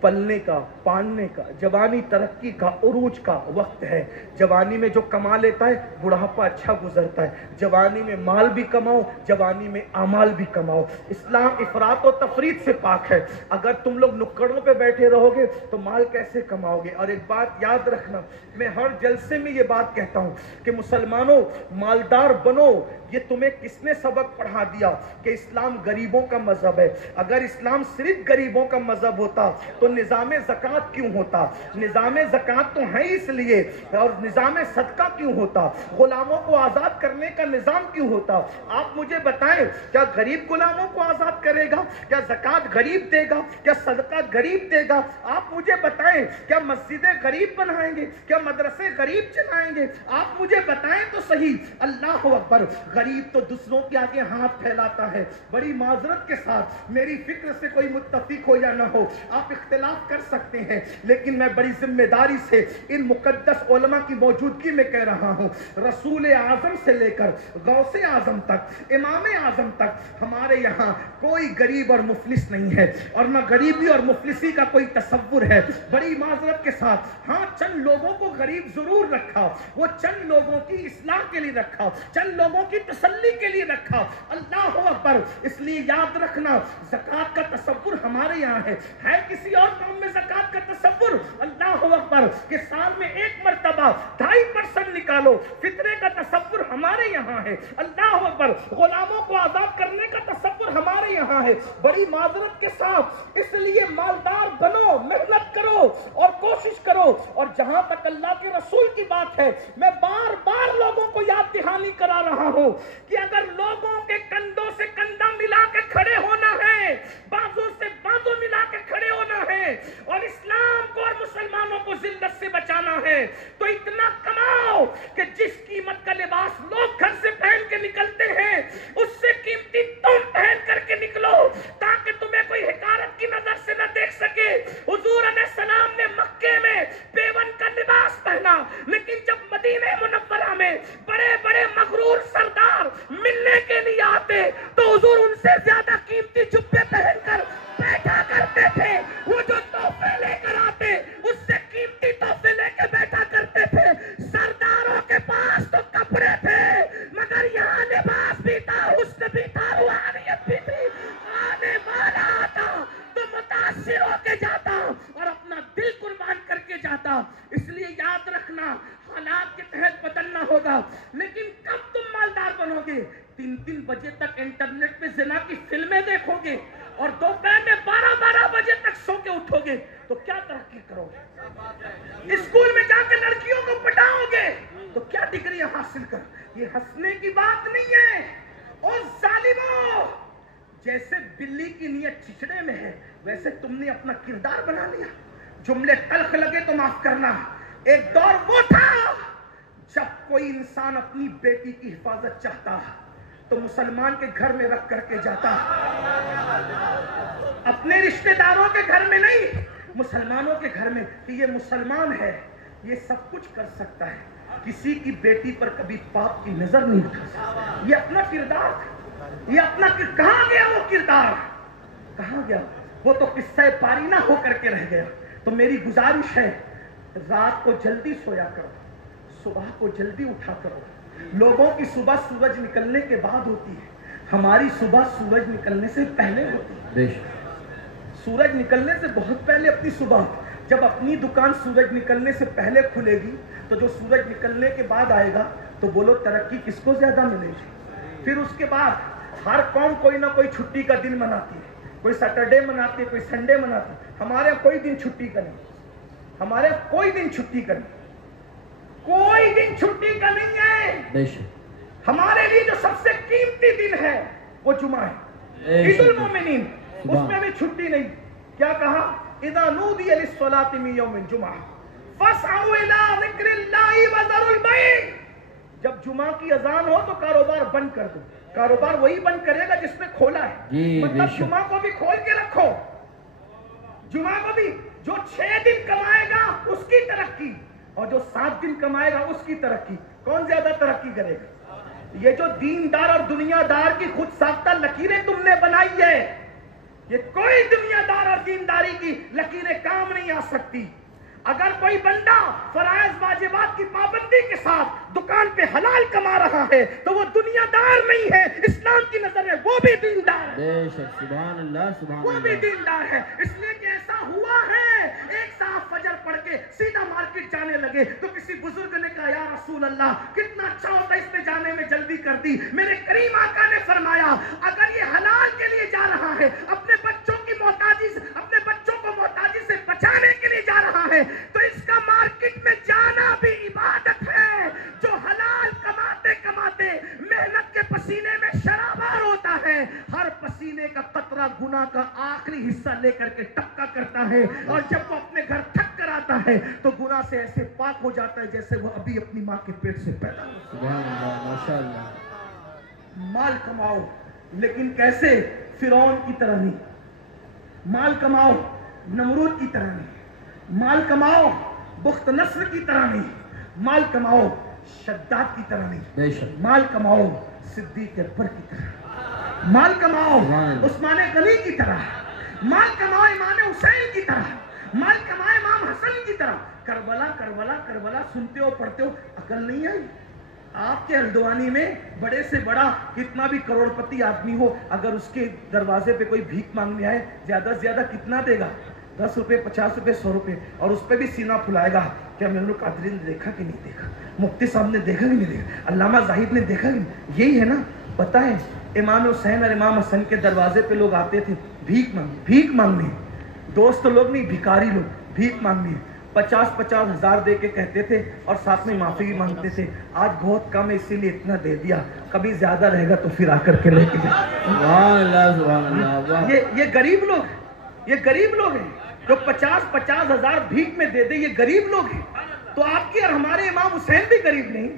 پلنے کا، پالنے کا، جوانی ترقی کا، عروج کا وقت ہے. جوانی میں جو کما لیتا ہے بڑھاپا اچھا گزرتا ہے. جوانی میں مال بھی کماؤ، جوانی میں اعمال بھی کماؤ. اسلام افراط و تفریط سے پاک ہے. اگر تم لوگ نکڑوں پہ بیٹھے رہو گے تو مال کیسے کماؤ گے؟ اور ایک بات یاد رکھنا، میں ہر جلسے میں یہ بات کہتا ہوں کہ مسلمانوں مالدار بنو. یہ تمہیں کس نے سبق پڑھا دیا کہ اسلام غریبوں کا مذہب ہے؟ اگر اسلام صرف غریبوں کا مذہب ہوتا تو نظام زکوٰۃ کیوں ہوتا؟ نظام زکوٰۃ تو ہے اس لیے. اور نظام صدقہ کیوں ہوتا؟ غلاموں کو آزاد کرنے کا نظام کیوں ہوتا؟ آپ مجھے بتائیں، کیا غریب غلاموں کو آزاد کرے گا؟ کیا زکوٰۃ غریب دے گا؟ کیا صدقہ غریب دے گا؟ آپ مجھے بتائیں، کیا مسجدیں غریب بنائیں گے؟ کیا مدرسے غریب چلائیں گے؟ آپ مجھے بتائیں تو صحیح. اللہ اکبر. غریب تو دوسروں کے آگے ہاتھ پھیلاتا ہے. بڑی معذرت کے ساتھ، میری فکر سے کوئی متفق ہو یا نہ ہو، آپ اختلاف کر سکتے ہیں، لیکن میں بڑی ذمہ داری سے ان مقدس علماء کی موجودگی میں کہہ رہا ہوں، رسول اعظم سے لے کر غوث اعظم تک، امام اعظم تک، ہمارے یہاں کوئی غریب اور مفلس نہیں ہے، اور نہ غریبی اور مفلسی کا کوئی تصور ہے. بڑی معذرت کے ساتھ، ہاں چند لوگوں کو غریب ضرور رکھا، وہ چند لوگوں کی اصلاح کے لیے رکھا، چند لوگوں کی تسلی کے لیے رکھا. اللہ اکبر. اس لیے یاد رکھنا، زکوٰۃ کا تصور ہمارے یہاں ہے کسی اور قوم میں زکوٰۃ کا تصور؟ اللہ اکبر. کہ سال میں ایک مرتبہ 2.5% نکالو، فطرے کا تصور ہمارے یہاں ہے. اللہ اکبر. غلاموں کو آزاد کرنے کا تصور ہمارے یہاں ہے. بڑی معذرت کے ساتھ، اس لیے مالدار بنو، محنت کرو اور کوشش کرو. اور جہاں تک اللہ کے رسول کی بات ہے، میں بار بار لوگوں کو یاد دہانی کرا رہا ہوں کہ اگر لوگوں کے کندھوں سے کندھا ملا کے کھڑے ہونا ہے، بازو سے بازو ملا کے کھڑے ہونا ہے، اور اسلام کو اور مسلمانوں کو ذلت سے بچانا ہے، تو اتنا کماؤ کہ جس قیمت کا لباس لوگ گھر سے پہن کے نکلتے ہیں، اس سے قیمتی تم پہن کر کے نکلو، تاکہ تمہیں کوئی حقارت کی نظر سے نہ دیکھ سکے. حضور علیہ السلام نے مکے میں پیون کا لباس پہنا، لیکن جب مدینہ منورہ میں بڑے بڑے مغرور سردار ملنے کے لیے آتے تو حضور ان سے زیادہ قیمتی جبے پہن کر بیٹھا کرتے تھے. وہ جو تحفے لے کر آتے اس سے قیمتی تحفے لے کے بیٹھا کرتے تھے. سرداروں کے پاس تو کپڑے تھے، مگر یہاں لباس بھی تھا، حسن بھی تھا، روحانیت بھی تھی. آنے والا آتا تو متاثر ہو کے جاتا اور اپنا دل قربان کر کے جاتا. اس لیے یاد رکھنا، حالات کے تحت بدلنا ہوگا، لیکن کب تم مالدار بنو گے؟ 3 بجے تک انٹرنیٹ پہ زنا کی فلمیں دیکھو گے اور دوپہر میں 12 بجے تک سو کے اٹھو گے تو کیا ترقی کرو گے؟ اسکول میں جا کے لڑکیوں کو پٹاؤ گے تو کیا ڈگری حاصل کر؟ یہ ہنسنے کی بات نہیں ہے. اور ظالموں، جیسے بلی کی نیت چچڑے میں ہے، ویسے تم نے اپنا کردار بنا لیا. جملے تلخ لگے تو معاف کرنا. ایک دور وہ تھا جب کوئی انسان اپنی بیٹی کی حفاظت چاہتا تو مسلمان کے گھر میں رکھ کر کے جاتا، اپنے رشتہ داروں کے گھر میں نہیں، مسلمانوں کے گھر میں، کہ یہ مسلمان ہے، یہ سب کچھ کر سکتا ہے، کسی کی بیٹی پر کبھی پاپ کی نظر نہیں اٹھا سکتا. یہ اپنا کردار تھا. یہ اپنا کہاں گیا وہ کردار؟ کہاں گیا وہ؟ تو قصہ پارینہ ہو کر کے رہ گیا. تو میری گزارش ہے، رات کو جلدی سویا کرو، صبح کو جلدی اٹھا کرو. لوگوں کی صبح سورج نکلنے کے بعد ہوتی ہے، ہماری صبح سورج نکلنے سے پہلے ہوتی ہے. سورج نکلنے سے بہت پہلے اپنی صبح. جب اپنی دکان سورج نکلنے سے پہلے کھلے گی تو جو سورج نکلنے کے بعد آئے گا تو بولو ترقی کس کو زیادہ ملے گی. پھر اس کے بعد ہر قوم کوئی نہ کوئی چھٹی کا دن مناتی ہے، کوئی سیٹرڈے مناتی ہے، کوئی سنڈے مناتی ہے. ہمارے کوئی دن چھٹی کا نہیں، ہمارے کوئی دن چھٹی کا نہیں، کوئی دن چھٹی کا نہیں ہے. ہمارے لیے جو سب سے قیمتی دن ہے وہ جمعہ ہے، عید المومنین، اس میں بھی چھٹی نہیں. کیا کہا؟ اذا نودی للصلاۃ من یوم الجمعہ فاسعوا الی ذکر اللہ وذروا البیع. جب جمعہ کی اذان ہو تو کاروبار بند کر دو. کاروبار وہی بند کرے گا جس نے کھولا ہے. مطلب جمعہ کو بھی کھول کے رکھو. جمعہ کو بھی جو 6 دن کمائے گا اس کی ترقی، اور جو 7 دن کمائے گا اس کی ترقی. کون زیادہ ترقی کرے گا؟ یہ جو دیندار اور دنیا دار کی خود ساختہ لکیریں تم نے بنائی ہے، یہ کوئی دنیا دار اور دینداری کی لکیریں کام نہیں آ سکتی. اگر کوئی بندہ فرائض واجبات کی پابندی کے ساتھ دکان پہ حلال کما رہا ہے تو وہ دنیا دار نہیں ہے. اسلام کی نظر میں وہ بھی دیندار ہے. بے شک، سبحان اللہ سبحان وہ بھی اللہ. دیندار ہے. اس لیے کہ ایسا ہوا ہے، ایک صاحب فجر پڑھ کے سیدھا مارکیٹ جانے لگے تو کسی بزرگ نے کہا یا رسول اللہ کتنا اچھا ہوتا اس میں جانے میں جلدی کر دی. میرے کریم آقا نے فرمایا اگر یہ حلال کے لیے جا رہا ہے، اپنے بچوں کی محتاجی سے، اپنے بچوں کو محتاجی سے بچانے کے لیے جا رہا ہے تو اس کا مارکیٹ میں جانا بھی عبادت ہے. جو حلال کماتے کماتے محنت کے پسینے میں شرابار ہوتا ہے، ہر پسینے کا قطرہ گناہ کا آخری حصہ لے کر کے ٹپکا کرتا ہے، اور جب وہ اپنے گھر تھک کر آتا ہے تو گناہ سے ایسے پاک ہو جاتا ہے جیسے وہ ابھی اپنی ماں کے پیٹ سے پیدا ہوا. سبحان اللہ، ماشاءاللہ. مال کماؤ لیکن کیسے؟ فرعون کی طرح نہیں. مال کماؤ نمرود کی طرح نہیں. مال کماؤ بخت نصر کی طرح نہیں. مال کماؤ شداد کی طرح نہیں. بے شک. مال کماؤ صدیق اکبر کی طرح. مال کماؤ عثمان غنی کی طرح. مال کماؤ امام حسین کی طرح. مال کمائے امام حسن کی طرح. کربلا کربلا کربلا سنتے ہو پڑھتے ہو، عقل نہیں آئی؟ آپ کے ہلدوانی میں بڑے سے بڑا کتنا بھی کروڑ پتی آدمی ہو، اگر اس کے دروازے پہ کوئی بھیک مانگنے آئے زیادہ سے زیادہ کتنا دے گا؟ 10 روپے 50 روپے 100 روپے، اور اس پہ بھی سینہ پھلائے گا. کیا میرے قادری نے دیکھا کہ نہیں دیکھا؟ مفتی صاحب نے دیکھا کہ نہیں دیکھا؟ علامہ زاہد نے دیکھا کہ نہیں؟ یہی ہے نا. پتہ ہے امام حسین اور امام حسن کے دروازے پہ لوگ آتے تھے بھیک مانگنے. دوست لوگ نہیں، بھکاری لوگ بھیک مانگنے. 50-50 ہزار دے کے کہتے تھے اور ساتھ میں معافی بھی مانگتے تھے. آج بہت کم ہے اسی لیے اتنا دے دیا، کبھی زیادہ رہے گا تو پھر آ کر کے لے کے سبحان اللہ سبحان اللہ. یہ غریب لوگ ہیں. یہ غریب لوگ ہیں جو 50-50 ہزار بھیک میں دے دے. یہ غریب لوگ ہیں. تو آپ کے اور ہمارے امام حسین بھی غریب نہیں،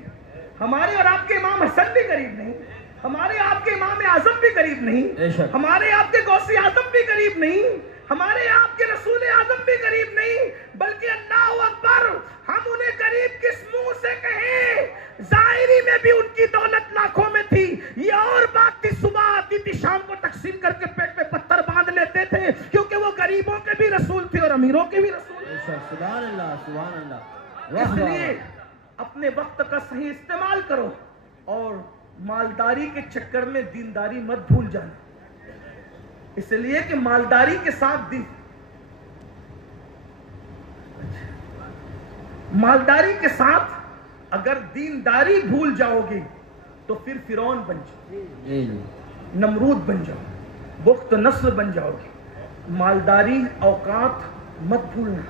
ہمارے اور آپ کے امام حسن بھی غریب نہیں، ہمارے آپ کے امام اعظم بھی غریب نہیں، ہمارے آپ کے غوث اعظم بھی غریب نہیں، ہمارے آپ کے رسول اعظم بھی غریب نہیں، بلکہ اللہ اکبر ہم انہیں غریب کس منہ سے کہیں؟ ظاہری میں بھی ان کی دولت لاکھوں میں تھی. یہ اور بات تھی صبح آتی تھی شام کو تقسیم کر کے پیٹ میں پتھر باندھ لیتے تھے، کیونکہ وہ غریبوں کے بھی رسول تھے اور امیروں کے بھی رسول تھے. سبحان اللہ سبحان اللہ. اس لیے اپنے وقت کا صحیح استعمال کرو اور مالداری کے چکر میں دینداری مت بھول جانا. اس لیے کہ مالداری کے ساتھ مالداری کے ساتھ اگر دینداری بھول جاؤ گے تو پھر فرعون بن جاؤ، نمرود بن جاؤ، بخت نصر بن جاؤ گے. مالداری اوقات مت بھولنا.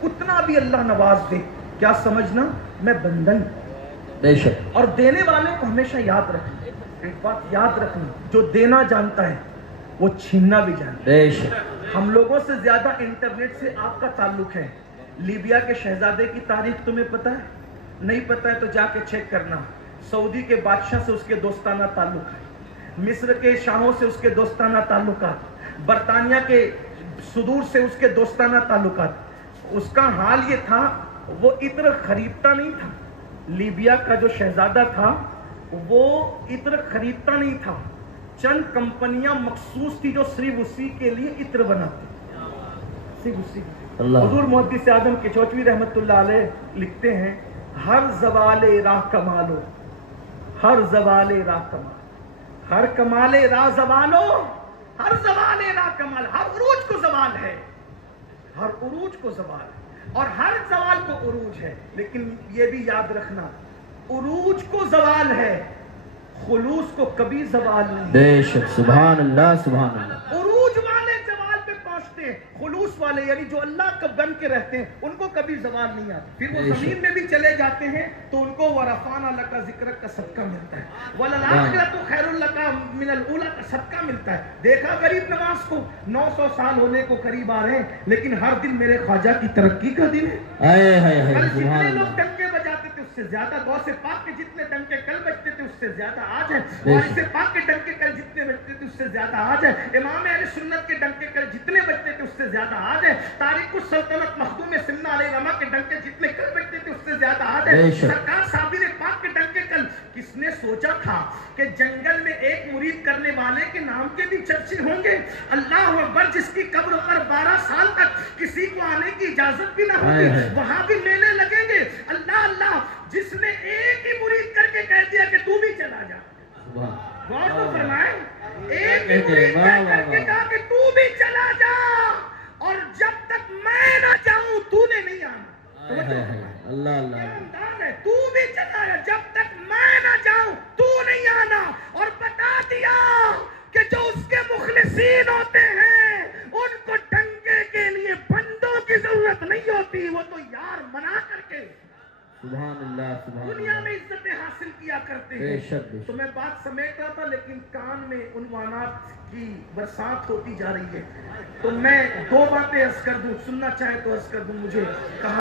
کتنا بھی اللہ نواز دے کیا سمجھنا میں بندن. بے شک. اور دینے والے کو ہمیشہ یاد رکھنا. ایک بات یاد رکھنا، جو دینا جانتا ہے وہ چھیننا بھی جانتا ہے. بے شک. ہم لوگوں سے زیادہ انٹرنیٹ سے آپ کا تعلق ہے. لیبیا کے شہزادے کی تاریخ تمہیں پتہ ہے؟ نہیں پتہ ہے تو جا کے چیک کرنا. سعودی کے بادشاہ سے اس کے دوستانہ تعلق ہے، مصر کے شاہوں سے اس کے دوستانہ تعلقات، برطانیہ کے صدور سے اس کے دوستانہ تعلقات. اس کا حال یہ تھا وہ عطر خریدتا نہیں تھا. لیبیا کا جو شہزادہ تھا وہ عطر خریدتا نہیں تھا. چند کمپنیاں مخصوص تھی جو صرف اسی کے لیے عطر بناتی، صرف اسی. حضور محدث اعظم کچوچوی رحمت اللہ علیہ لکھتے ہیں ہر زوال راہ کمالو، ہر زوال راہ کمال، ہر کمال راہ زوالو، ہر زوال راہ کمال. ہر عروج کو زوال ہے، ہر عروج کو زوال ہے، اور ہر زوال کو عروج ہے. لیکن یہ بھی یاد رکھنا عروج کو زوال ہے، خلوص کو کبھی زوال نہیں. بے شک. سبحان اللہ سبحان اللہ. عروج والے زوال پہ پہنچتے ہیں، خلوص والے یعنی جو اللہ کا بن کے رہتے ہیں ان کو کبھی زوال نہیں آتا. پھر وہ زمین میں بھی چلے جاتے ہیں تو ان کو وَرَفَعْنَا لَكَ ذِكْرَكَ کا صدقہ ملتا ہے, وَلَلْآخِرَةُ خَيْرٌ لَكَ مِنَ الْأُولَىٰ کا صدقہ ملتا ہے. دیکھا غریب نواز کو 900 سال ہونے کو قریب آ رہے ہیں لیکن ہر دن میرے خواجہ کی ترقی کا دن ہے. جتنے لوگ ڈنکے بجاتے تھے اس سے زیادہ غوث پاک کے جتنے ڈنکے کل بجتے تھے اس سے زیادہ آج ہے. وارث پاک کے ڈنکے کل جتنے بجتے تھے اس سے زیادہ آج ہے. امام اہل سنت کے ڈنکے کل جتنے بجتے تھے اس سے زیادہ آج ہے. تاریخ السلطنت مخدوم سمنہ علیہ رحمہ کے ڈنکے جتنے کل بجتے تھے اس سے زیادہ آج ہے. سرکار صابر پاک کے ڈنکے کل. کس نے سوچا تھا کہ جنگل میں ایک مرید کرنے والے کے نام کے بھی چرچے ہوں گے؟ اللہ اکبر. جس کی قبر پر 12 سال تک کسی کو آنے کی اجازت بھی نہ ہوگی وہاں بھی میلے لگیں گے. اللہ اللہ, جس نے ایک ہی مرید کر کے کہہ دیا کہ تو بھی چلا جا. غور تو فرمائیں, ایک ہی مرید کر کے کہا کہ تو بھی چلا جا اور جب تک میں نہ جاؤں تو نے نہیں آنا. اللہ اللہ, تو بھی چلا جا جب تک میں نہ جاؤں تو نہیں آنا. اور بتا دیا کہ جو اس کے مخلصین ہوتے ہیں ان کو ڈنکے کے لیے بندوں کی ضرورت نہیں ہوتی, وہ تو یار بنا کر کے سبحان اللہ سبحان دنیا میں عزتیں حاصل کیا کرتے ہیں. تو میں بات سمیٹ رہا تھا لیکن کان میں عنوانات کی برسات ہوتی جا رہی ہے, تو میں 2 باتیں عرض کر دوں, سننا چاہے تو عرض کر دوں. مجھے کہا